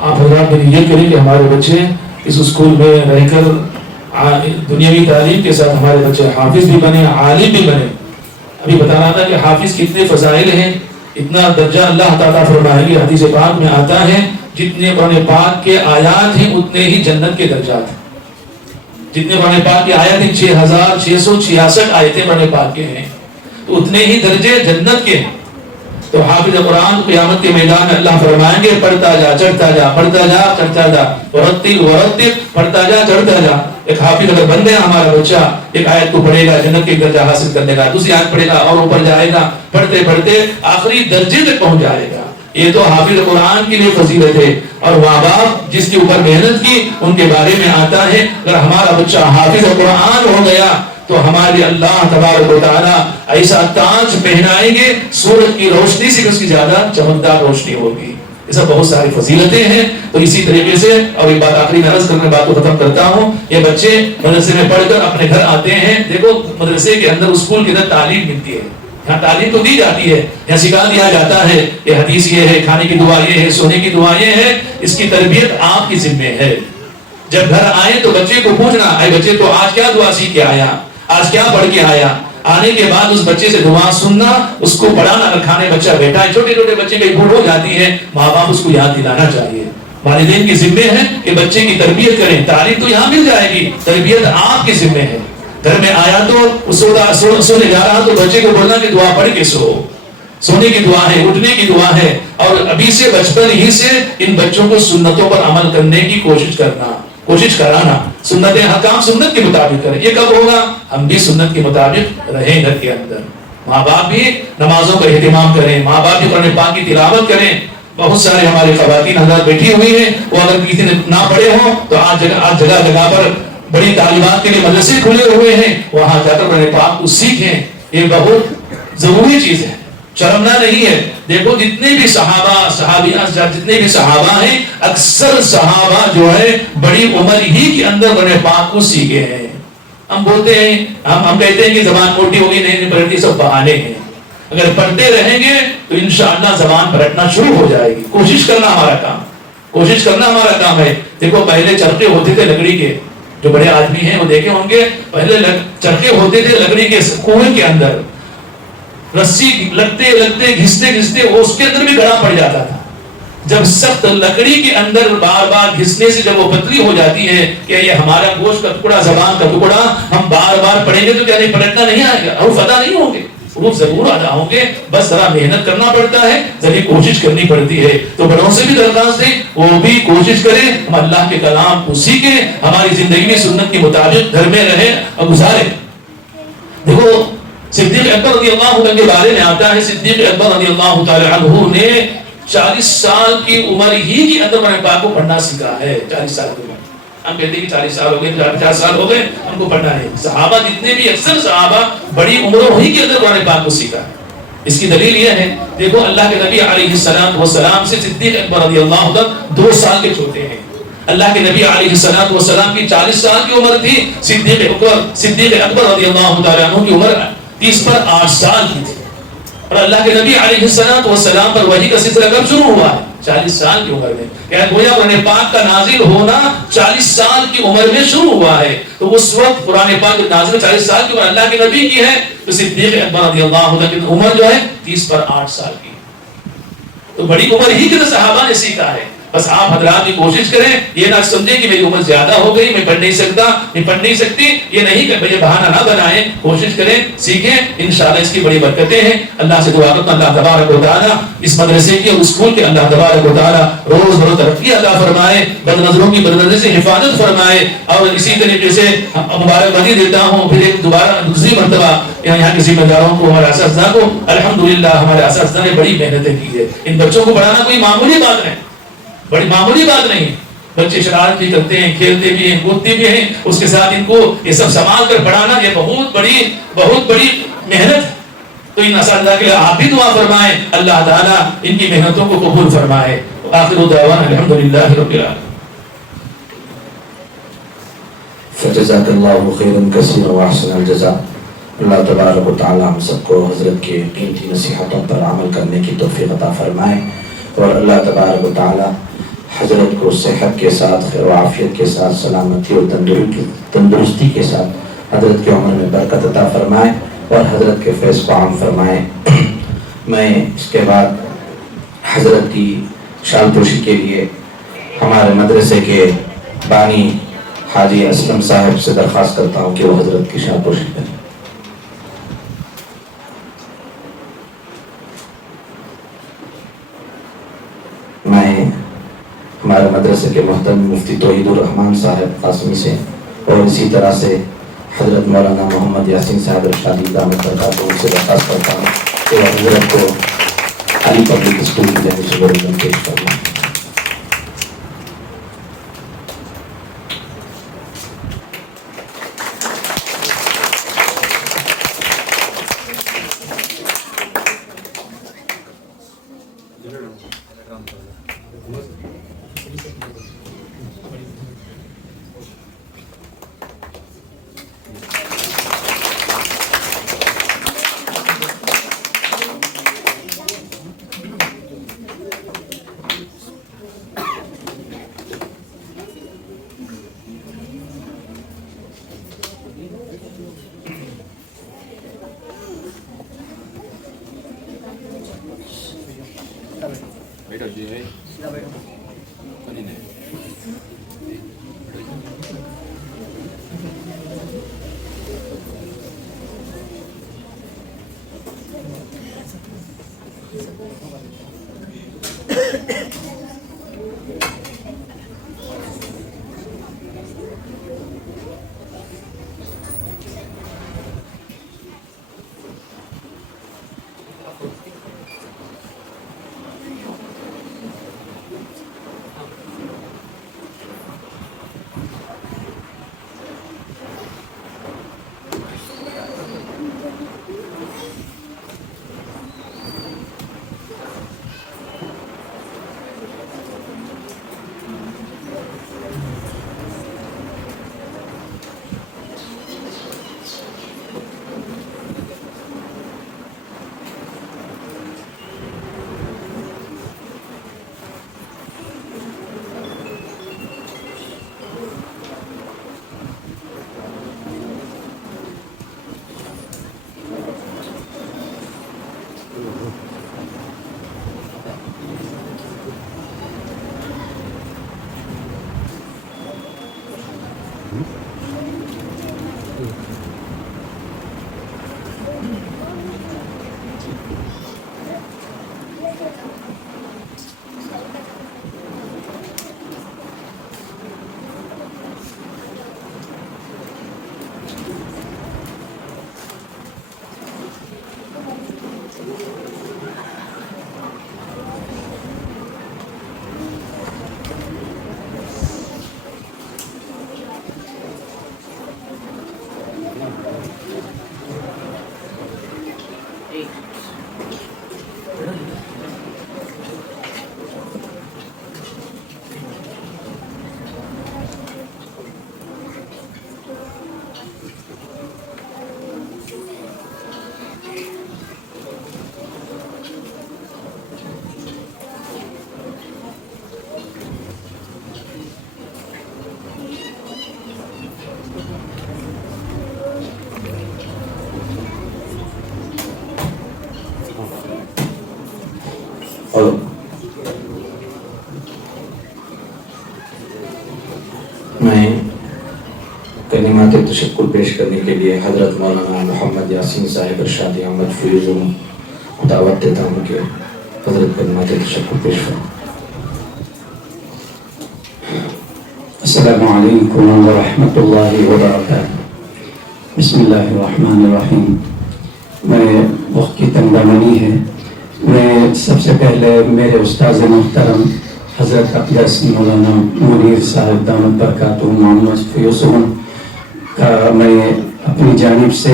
آپ حضرات میری یہ کریں کہ ہمارے بچے اس اسکول میں رہ کر دنیاوی تعلیم کے ساتھ ہمارے بچے حافظ بھی بنے، عالم بھی بنے. ابھی بتا رہا تھا کہ حافظ کتنے فضائل ہیں، اتنا درجہ اللہ تعالیٰ فرمائے گی. حدیث پاک میں آتا ہے جتنے قرآن پاک کے آیات ہیں اتنے ہی جنت کے درجات ہیں. جتنے قرآن پاک کی آیات ہیں 6666 آیتیں قرآن پاک کے ہیں، تو اتنے ہی درجے جنت کے ہیں. تو حافظ قرآن قیامت کے میدان میں اللہ فرمائیں گے پڑھتا جا چڑھتا جا، پڑھتا جا چڑھتا جا، ورتل ورتل، پڑھتا جا چڑھتا جا. ایک حافظ اگر بن گیا ہمارا بچہ، ایک آیت کو پڑھے گا جنت کے درجہ حاصل کرنے کا، دوسری آیت پڑھے گا اور اوپر جائے گا، پڑھتے پڑھتے آخری درجے تک پہنچ جائے گا. یہ تو حافظ قرآن کے لیے فضیلت ہے. اور ماں باپ جس کے اوپر محنت کی ان کے بارے میں آتا ہے اگر ہمارا بچہ حافظ قرآن ہو گیا تو ہمارے اللہ تبارک و تعالیٰ ایسا تاج پہنائیں گے سورج کی روشنی سے اس کی زیادہ چمکدار روشنی ہوگی. ایسا بہت ساری فضیلتیں ہیں. تو اسی طریقے سے اور ایک بات آخری میں عرض کرنے بات کو ختم کرتا ہوں. یہ بچے مدرسے میں پڑھ کر اپنے گھر آتے ہیں. دیکھو مدرسے کے اندر اسکول کے اندر تعلیم ملتی ہے، یہاں تعلیم تو دی جاتی ہے، یہاں سکھا دیا جاتا ہے یہ حدیث یہ ہے، کھانے کی دعا یہ ہے، سونے کی دعا یہ ہے. اس کی تربیت آپ کی ذمہ ہے. جب گھر آئے تو بچے کو پوچھنا اے بچے تو آج کیا دعا سیکھ کے آیا، آج کیا پڑھ کے آیا. آنے کے بعد اس بچے سے دعا سننا، اس کو پڑھانا. رکھانے بچہ بیٹھا ہے، چھوٹے چھوٹے بچے کی بھول ہو جاتی ہے، ماں باپ اس کو یاد دلانا چاہیے. والدین کی ذمہ ہے کہ بچے کی تربیت کریں. تعلیم تو یہاں مل جائے گی، تربیت آپ کی ذمہ ہے. گھر میں آیا تو سونے جا رہا تو بچے کو بولنا کہ دعا پڑھ کے سو. سونے کی دعا ہے، اٹھنے کی دعا ہے. اور ابھی سے بچپن ہی سے ان بچوں کو سنتوں پر عمل کرنے کی کوشش کرانا. سنت حکام سنت کے مطابق کریں. یہ کب ہوگا؟ ہم بھی سنت کے مطابق رہیں گھر کے اندر. ماں باپ بھی نمازوں کا اہتمام کریں، ماں باپ بھی قرآن پاک کی تلاوت کریں. بہت سارے ہمارے خواتین حضرات بیٹھی ہوئی ہیں، وہ اگر کسی نے نہ پڑھے ہوں تو آج جگہ جگہ پر بڑی تعلیمات کے لیے مدرسے کھلے ہوئے ہیں، وہاں جا کر قرآن پاک کو سیکھیں. یہ بہت ضروری چیز ہے، شرمنا نہیں ہے. دیکھو جتنے بھی صحابیات جتنے بھی صحابہ ہیں، اکثر صحابہ جو ہے بڑی عمر ہی کے اندر قرآن پاک کو سیکھے ہیں. ہم بولتے ہیں ہم کہتے ہیں کہ زبان موٹی ہوگی نہیں پلٹتی، سب بہانے ہیں. اگر پڑھتے رہیں گے تو انشاءاللہ زبان پلٹنا شروع ہو جائے گی. کوشش کرنا ہمارا کام، کوشش کرنا ہمارا کام ہے. دیکھو پہلے چرخے ہوتے تھے لکڑی کے، جو بڑے آدمی ہیں وہ دیکھے ہوں گے، پہلے چرخے ہوتے تھے لکڑی کے کنویں کے اندر، رسی لگتے لگتے گھستے گھستے وہ اس کے اندر بھی گڑا پڑ جاتا تھا. جب سخت لکڑی کے اندر بار بار گھسنے سے جب وہ پتلی ہو جاتی ہے کہ یہ ہمارا گوشت کا ٹکڑا، زبان کا ٹکڑا، ہم بار بار پڑھیں گے تو کیا نہیں پلٹنا نہیں آئے گا، حروف ادا نہیں ہوں گے، حروف ضرور ادا ہوں گے، بس ذرا محنت کرنا پڑتا ہے، ذرا کوشش کرنی پڑتی ہے. تو بڑوں سے بھی درخواست ہے وہ بھی کوشش کریں، ہم اللہ کے کلام کو سیکھیں، ہماری زندگی میں سنت کے مطابق گھر میں رہیں اور گزاریں. دیکھو صدیق اکبر رضی اللہ عنہ کے بارے میں آتا ہے، صدیق اکبر رضی اللہ تعالی عنہ نے 40 سال کی عمر ہی کے اندر قرآن پاک کو پڑھنا سیکھا ہے. 40 سال کی عمر، ہم کہتے ہیں کہ 40 سال ہو گئے، 50 سال ہو گئے، ہم کو پڑھنا ہے. صحابہ جتنے بھی اکثر صحابہ بڑی عمروں ہی کے اندر قرآن پاک کو سیکھا ہے. اس کی دلیل یہ ہے، دیکھو اللہ کے نبی علیہ السلام سے صدیق اکبر رضی اللہ عنہ 2 سال کے چھوٹے ہیں. اللہ کے نبی علیہ السلام کی 40 سال کی عمر تھی، صدیق اکبر رضی اللہ تعالی عنہ کی عمر 30 پر 8 سال کی تھی. اور اللہ کے نبی علیہ السلام پر وحی کا سلسلہ کب شروع ہوا ہے؟ 40 سال کی عمر میں. کیا گویا قرآن پاک کا نازل ہونا 40 سال کی عمر میں شروع ہوا ہے. تو اس وقت قرآن پاک نازل 40 سال کی عمر اللہ کے نبی کی ہے، تو صدیق اکبر رضی اللہ عنہ کی عمر جو ہے 30 پر 8 سال کی. تو بڑی عمر ہی کے صحابہ نے سیکھا ہے. بس آپ حضرات بھی کوشش کریں، یہ نہ سمجھیں کہ میری عمر زیادہ ہو گئی، میں پڑھ نہیں سکتا، میں پڑھ نہیں سکتی، یہ نہیں کہ یہ بہانہ نہ بنائیں. کوشش کریں، سیکھیں، انشاءاللہ اس کی بڑی برکتیں ہیں. اللہ سے دعا کرتا ہوں اللہ تبارک و تعالی اس مدرسے کی اور اسکول کے اللہ تبارک و تعالی روز روز ترقی عطا فرمائے، بد نظروں کی بد نظری سے حفاظت فرمائے. اور اسی طریقے سے مبارکبادی دیتا ہوں پھر ایک دوسری مرتبہ یہاں کے ذمہ داروں کو، ہمارے اساتذہ کو. الحمدللہ ہمارے اساتذہ نے بڑی محنتیں کی ہے. ان بچوں کو پڑھانا کوئی معمولی بات نہیں، بڑی معمولی بات نہیں. بچے شرارت بھی کرتے ہیں، کھیلتے بھی ہیں، کودتے بھی ہیں، اس کے ساتھ ان کو یہ سب سنبھال کر پڑھانا یہ بہت بڑی محنت. تو ان اساتذہ کے لیے آپ بھی دعا فرمائیں، اللہ تعالیٰ ان کی محنتوں کو قبول فرمائے. آخر دعوانا الحمدللہ رب العالمین. فجزاک اللہ خیرا کثیرا واحسن الجزاء. اللہ تبارک و تعالی ہم سب کو حضرت کے قیمتی نصیحتوں پر عمل کرنے کی توفیق عطا فرمائے، اور اللہ تبارک و تعالی حضرت کو صحت کے ساتھ، خیر و عافیت کے ساتھ، سلامتی اور تندرستی کے ساتھ حضرت کی عمر میں برکت عطا فرمائے اور حضرت کے فیض کو عام فرمائے. میں اس کے بعد حضرت کی شان پوشی کے لیے ہمارے مدرسے کے بانی حاجی اسلم صاحب سے درخواست کرتا ہوں کہ وہ حضرت کی شان پوشی کریں. میں ہمارے مدرسے کے محترم مفتی توحید الرحمان صاحب قاسمی سے اور اسی طرح سے حضرت مولانا محمد یاسین صاحب ارشادی دامت برکاتہ سے درخواست کرتا ہوں کہ وہ حضرت کو علی پبلک اسکول کی جانب سے برکت پیش کریں. کلمات تشکر پیش کرنے کے لیے حضرت مولانا محمد یاسین صاحب ارشاد احمد فیوز دعوت دیتا ہوں کہ حضرت کلمات تشکر پیش کریں. السلام علیکم ورحمۃ اللہ وبرکاتہ. بسم اللہ الرحمن الرحیم. میں وقت کی تنگامنی ہے. میں سب سے پہلے میرے استاذ محترم حضرت اقدس مولانا منیر صاحب دامت برکاتہ محمد فیوزون کا میں اپنی جانب سے،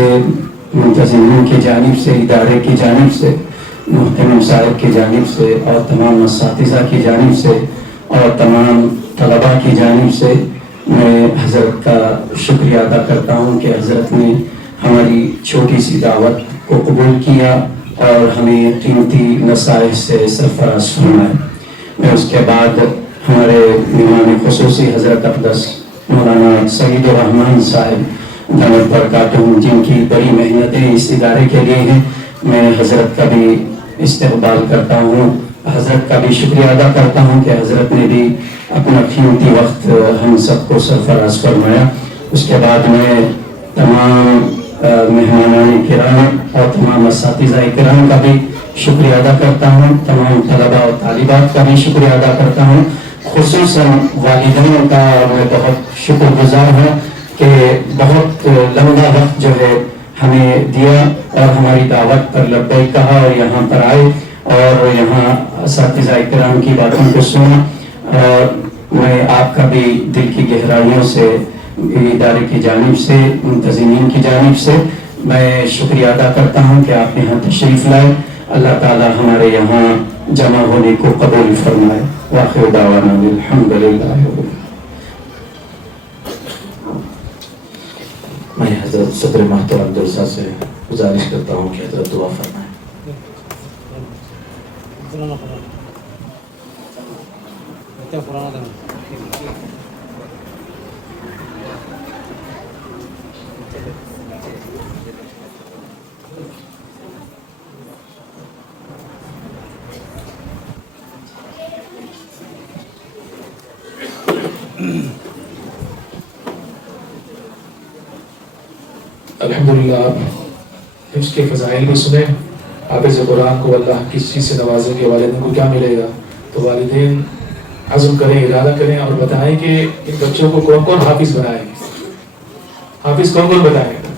منتظمین کی جانب سے، ادارے کی جانب سے، محترم صاحب کی جانب سے اور تمام اساتذہ کی جانب سے اور تمام طلباء کی جانب سے میں حضرت کا شکریہ ادا کرتا ہوں کہ حضرت نے ہماری چھوٹی سی دعوت کو قبول کیا اور ہمیں قیمتی نصائح سے سرفراز فرمائے. میں اس کے بعد ہمارے مہمان خصوصی حضرت اقدس مولانا سعید الرحمان صاحب دامت برکاتہ جن کی بڑی محنتیں اس ادارے کے لیے ہیں، میں حضرت کا بھی استقبال کرتا ہوں، حضرت کا بھی شکریہ ادا کرتا ہوں کہ حضرت نے بھی اپنا قیمتی وقت ہم سب کو سرفراز فرمایا. اس کے بعد میں تمام مہمانان کرام اور تمام اساتذہ کرام کا بھی شکریہ ادا کرتا ہوں، تمام طلباء اور طالبات کا بھی شکریہ ادا کرتا ہوں. خصوصاً والدین کا میں بہت شکر گزار ہوں کہ بہت لمبا وقت جو ہے ہمیں دیا اور ہماری دعوت پر لبیک کہا اور یہاں پر آئے اور یہاں اساتذہ کرام کی باتوں کو سنا. اور میں آپ کا بھی دل کی گہرائیوں سے، ادارے کی جانب سے، منتظمین کی جانب سے میں شکریہ ادا کرتا ہوں کہ آپ یہاں تشریف لائے. اللہ تعالی ہمارے یہاں جمع ہونے کو قبول فرمائے. وآخر دعوانا الحمدللہ. میں حضرت صدر محترم درسا سے گزارش کرتا ہوں کہ حضرت دعا فرمائیں. الحمدللہ آپ حفظ کے فضائل بھی سنیں. حافظ قرآن کو اللہ کس چیز سے نوازیں کہ والدین کو کیا ملے گا، تو والدین عزم کریں، ارادہ کریں اور بتائیں کہ ان بچوں کو کون کون حافظ بنائیں گے. حافظ کون کون بتائیں گے؟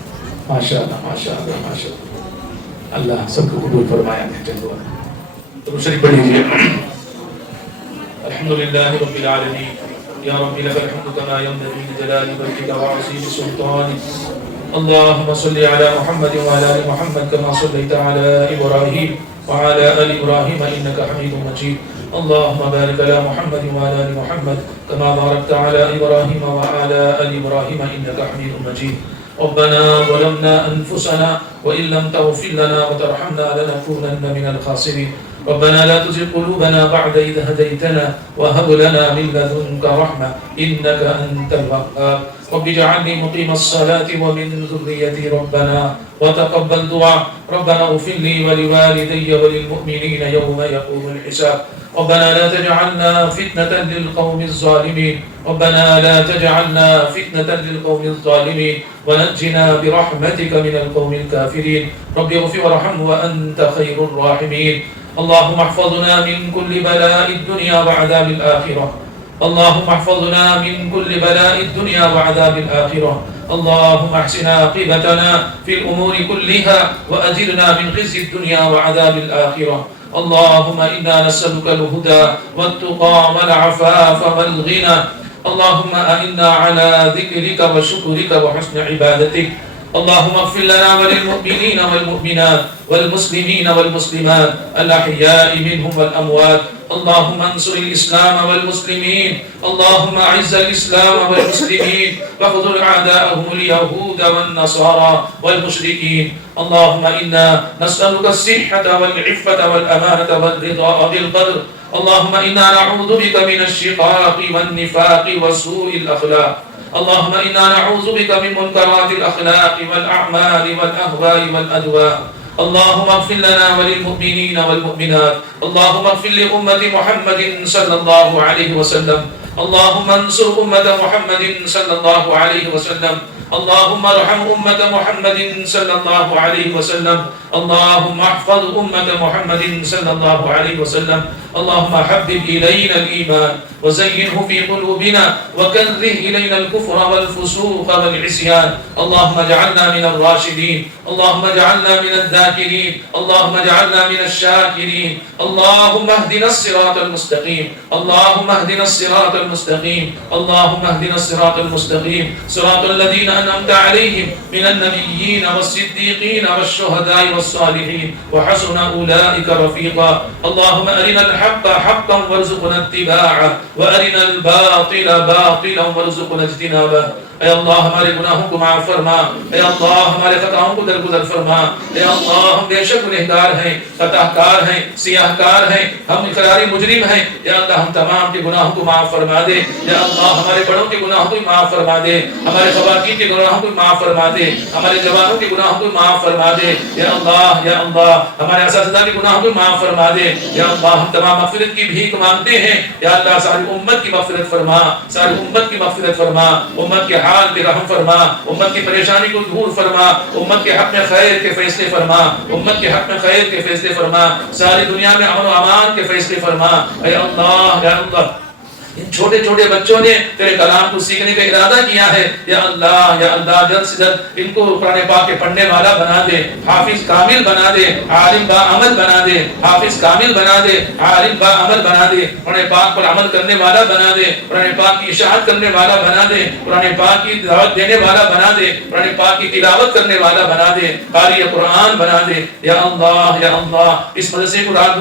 ماشاء اللہ ماشاء اللہ ماشاء اللہ. اللہ سب کو قبول فرمایا. تو شریف پڑھ لیجیے. الحمدللہ رب العالمین. یا رب لک الحمد کما ینبغی لجلال وجهک وعظیم سلطانک. اللهم صل على محمد وعلى ال محمد كما صليت على ابراهيم وعلى ال ابراهيم انك حميد مجيد. اللهم بارك على محمد وعلى ال محمد كما باركت على ابراهيم وعلى ال ابراهيم انك حميد مجيد. ربنا ظلمنا انفسنا وان لم تغفر لنا وترحمنا لنكونن من الخاسرين. ربنا لا تزغ قلوبنا بعد إذ هديتنا وهب لنا من لدنك رحمة إنك أنت الوهاب. رب اجعلني مقيم الصلاة ومن ذريتي ربنا وتقبل دعاء. ربنا اغفر لي ولوالدي وللمؤمنين يوم يقوم الحساب. ربنا لا تجعلنا فتنة للقوم الظالمين. ربنا لا تجعلنا فتنة للقوم الظالمين ونجنا برحمتك من القوم الكافرين. رب اغفر وارحم وأنت خير الراحمين. اللهم احفظنا من كل بلاء الدنيا وعذاب الآخرة. اللهم احفظنا من كل بلاء الدنيا وعذاب الآخرة. اللهم احسن عاقبتنا في الأمور كلها وأجرنا من خزي الدنيا وعذاب الآخرة. اللهم إنا نسألك الهدى والتقى والعفاف والغنى. اللهم أئنا على ذكرك وشكرك وحسن عبادتك. اللهم اغفر لنا وللمؤمنين والمؤمنات والمسلمين والمسلمات الأحياء منهم والأموات. اللهم انصر الإسلام والمسلمين. اللهم أعز الإسلام والمسلمين واخذل أعداءهم اليهود والنصارى والمشركين. اللهم إنا نسألك الصحة والعفة والأمانة والرضا بالقدر. اللهم إنا نعوذ بك من الشقاق والنفاق وسوء الأخلاق. اللهم إنا نعوذ بك من منكرات الأخلاق والأعمال والأهواء والأدواء. اللهم اغفر لنا وللمؤمنين والمؤمنات. اللهم اغفر لأمة محمد صلى الله عليه وسلم. اللهم انصر أمة محمد صلى الله عليه وسلم. اللهم ارحم أمة محمد صلى الله عليه وسلم. اللهم احفظ أمة محمد صلى الله عليه وسلم. اللهم حبب إلينا الإيمان وزينه في قلوبنا وكره إلينا الكفر والفسوق والعصيان. اللهم اجعلنا من الراشدين. اللهم اجعلنا من الذاكرين. اللهم اجعلنا من الشاكرين. اللهم اهدنا الصراط المستقيم. اللهم اهدنا الصراط المستقيم. اللهم اهدنا الصراط المستقيم صراط الذين أنعمت عليهم من النبيين والصديقين والشهداء والصالحين وحسن أولئك رفيقا. اللهم أرنا الحق حقا وارزقنا اتباعه وارنا الباطل باطلا وارزقنا اجتنابه. اے اللہ ہمارے گناہوں کو معاف فرما. اے اللہ ہمارے خطاؤں کو درگزر فرما. اے اللہ ہم بے شک گنہگار ہیں، خطا کار ہیں، سیاہ کار ہیں، ہم اقراری مجرم ہیں. یا اللہ ہم تمام کے گناہوں کو معاف فرما دے. یا اللہ ہمارے بڑوں کے گناہوں کو معاف فرما دے، ہمارے خواتین کے گناہوں کو معاف فرما دے، ہمارے جوانوں کے گناہوں کو معاف فرما دے. یا اللہ ہمارے اساتذہ کے گناہوں کو معاف فرما دے. یا اللہ ہم تمام مغفرت کی بھیک مانگتے ہیں. یا اللہ ساری امت کی مغفرت فرما، ساری امت کی مغفرت فرما. امت کے حال پہ رحم فرما، امت کی پریشانی کو دور فرما، امت کے حق میں خیر کے فیصلے فرما، امت کے حق میں خیر کے فیصلے فرما. ساری دنیا میں امن و امان کے فیصلے فرما. اے اللہ یا اللہ ان چھوٹے چھوٹے بچوں نے تیرے کلام کو سیکھنے کا ارادہ کیا ہے. یا اللہ جلد سے جلد ان کو قرآن پاک کے پڑھنے والا بنا دے، حافظ کامل بنا دے، عالم با عمل بنا دے، حافظ کامل بنا دے، عالم با عمل بنا دے، قرآن پاک پر عمل کرنے والا بنا دے، قرآن پاک کی اشاعت کرنے والا بنا دے، قرآن پاک کی دعوت دینے والا بنا دے، قرآن پاک کی تلاوت کرنے والا بنا دے، قاری قرآن بنا دے. یا اللہ اس مدرسے کو رات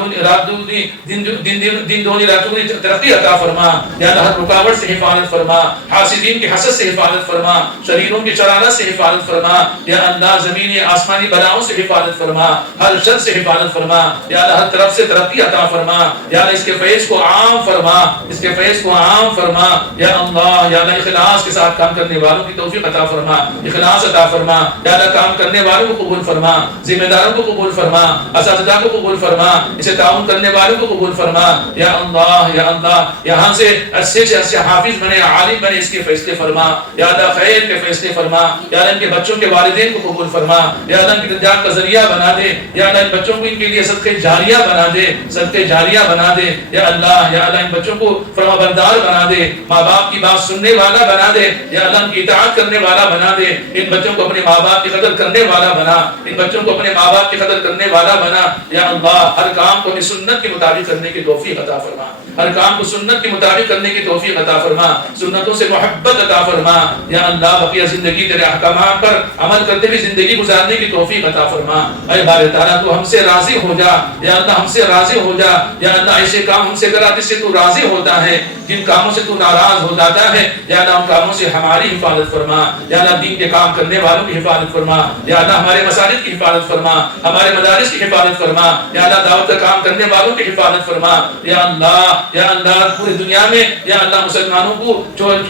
دن دونی راتوں کی ترقی عطا فرما. یا اللہ ہر رکاوٹ سے حفاظت فرما، حاسدین کی حسد سے حفاظت فرما، شریروں کی شرارت سے حفاظت فرما. یا اللہ زمینی آسمانی بلاؤں سے حفاظت فرما، ہر شر سے حفاظت فرما. یا اللہ ہر طرف سے ترقی عطا فرما. یا اللہ اس کے فیض کو عام فرما، اس کے فیض کو عام فرما. یا اللہ اخلاص کے ساتھ کام کرنے والوں کی توفیق عطا فرما، اخلاص عطا فرما. یا اللہ کام کرنے والوں کو قبول فرما، ذمہ داروں کو قبول فرما، اساتذہ کو قبول فرما، اسے تعاون کرنے والوں کو قبول فرما. یا اللہ یہاں سے اچھے حافظ بنے، عالم بنے، اس کے فیصلے فرما. یا اللہ خیر کے فیصلے فرما. یا اللہ ان کے بچوں کے والدین کو قبول فرما. یا اللہ ان کی نجات کا ذریعہ بنا دے. یا اللہ ان بچوں کو ان کے لیے صدقہ جاریہ بنا دے، صدقہ جاریہ بنا دے. یا اللہ ان بچوں کو فرما بردار بنا دے، ماں باپ کی بات سننے والا بنا دے. یا اللہ ان کی اطاعت کرنے والا بنا دے. ان بچوں کو اپنے ماں باپ کی قدر کرنے والا بنا، ان بچوں کو اپنے ماں باپ کی قدر کرنے والا بنا. یا اللہ ہر کام کو اپنی سنت کے مطابق کرنے کی توفیق عطا فرما، ہر کام کو سنت کے مطابق کرنے کی توفیق عطا فرما، سنتوں سے محبت عطا فرما. یا اللہ بقیہ زندگی تیرے احکامات پر عمل کرتے ہوئے زندگی گزارنے کی توفیق عطا فرما. اے بار تعالیٰ تو ہم سے راضی ہو جا. یا اللہ ہم سے راضی ہو جا. یا اللہ ایسے کام ہم سے کرا جس سے تو راضی ہوتا ہے، جن کاموں سے تو ناراض ہو جاتا ہے. یا اللہ ان کاموں سے ہماری حفاظت فرما. یا اللہ دین کے کام کرنے والوں کی حفاظت فرما. یا اللہ ہمارے مساجد کی حفاظت فرما، ہمارے مدارس کی حفاظت فرما. یا اللہ دعوت کا کام کرنے والوں کی حفاظت فرما. یا اللہ پوری دنیا میں یا اللہ مسلمانوں کو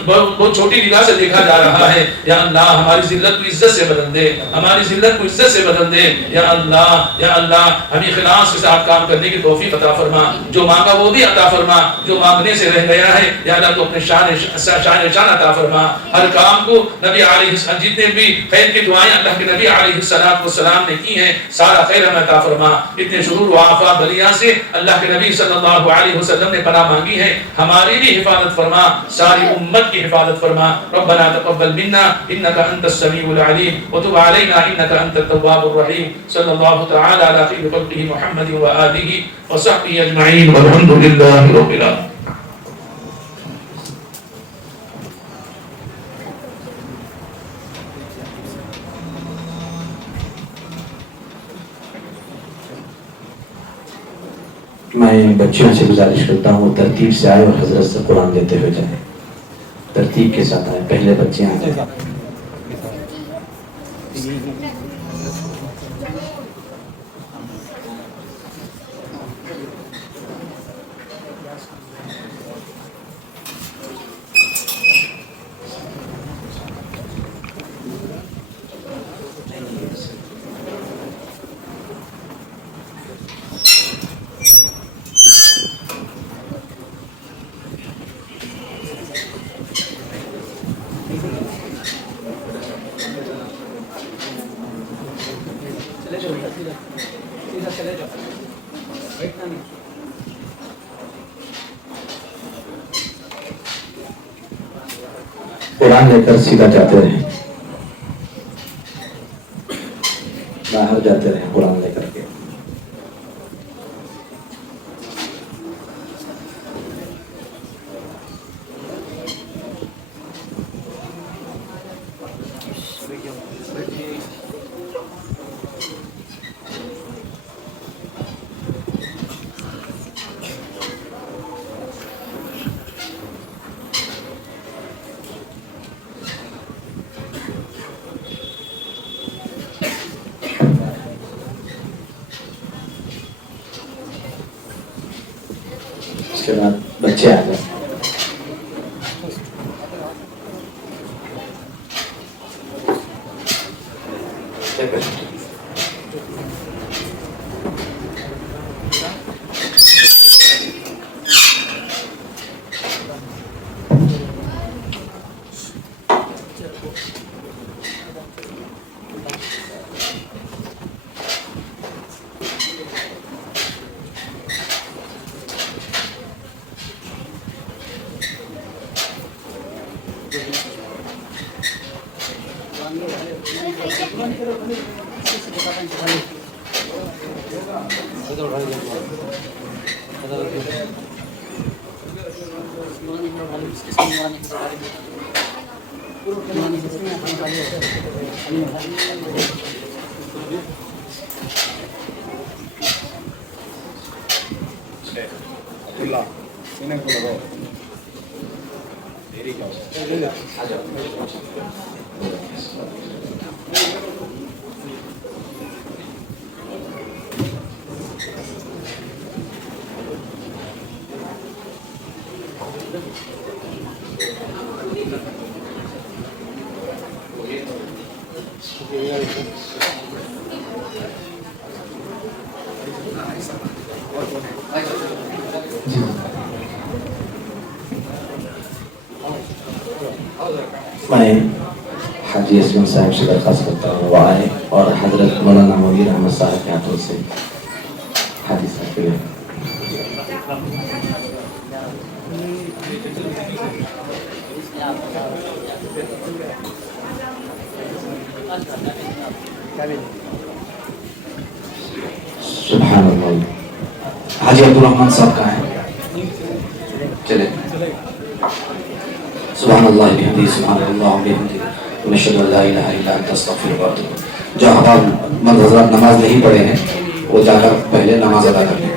بہت چھوٹی نگاہ سے دیکھا جا رہا ہے. یا اللہ ہماری ذلت کو عزت سے بدل دے، ہماری ذلت کو عزت سے بدل دے. یا اللہ ہمیں اخلاص کے ساتھ کام کرنے کی توفیق عطا فرما. جو مانگا وہ بھی عطا فرما، جو مانگنے سے رہ گیا ہے یا اللہ تو اپنے شان عطا فرما. ہر کام کو نبی علیہ السلام جتنے بھی خیر کی دعائیں اللہ کے نبی علیہ السلام نے کی ہیں سارا خیر ہمیں عطا فرما. اتنے شرور و آفات بلیاں سے اللہ کے نبی صلی اللہ علیہ وسلم نے پناہ مانگی ہے، ہماری بھی حفاظت فرما، ساری امت کی حفاظت فرما. ربنا تقبل منا انك انت السميع العليم وتب علينا انك انت التواب الرحيم. صلى الله تعالى على خير خلقه محمد واله وصحبه اجمعين والحمد لله رب العالمين. میں بچوں سے گزارش کرتا ہوں ترتیب سے آئے اور حضرت سے قرآن لیتے ہوئے جائیں، ترتیب کے ساتھ آئے. پہلے بچے آ جائیں. قرآن لے کر سیدھا جاتے رہیں، باہر جاتے رہیں قرآن لے کر کے. اس کے بعد بچے آ گئے. میں حاجی اسلم صاحب سے درخواست کرتا ہوں وہ آئے اور حضرت مولانا مغیر احمد صاحب کے ہاتھوں سے حاجی صاحب کے سبحان اللہ. حاجی عبدالرحمن صاحب کہاں ہیں؟ چلے. سبحان اللہ بحمدہ سبحان اللہ بحمدہ ونشہد ان لا الہ الا انت استغفرک واتوب الیک. جو احباب مرد حضرات نماز نہیں پڑھے ہیں وہ جا کر پہلے نماز ادا کر لیں.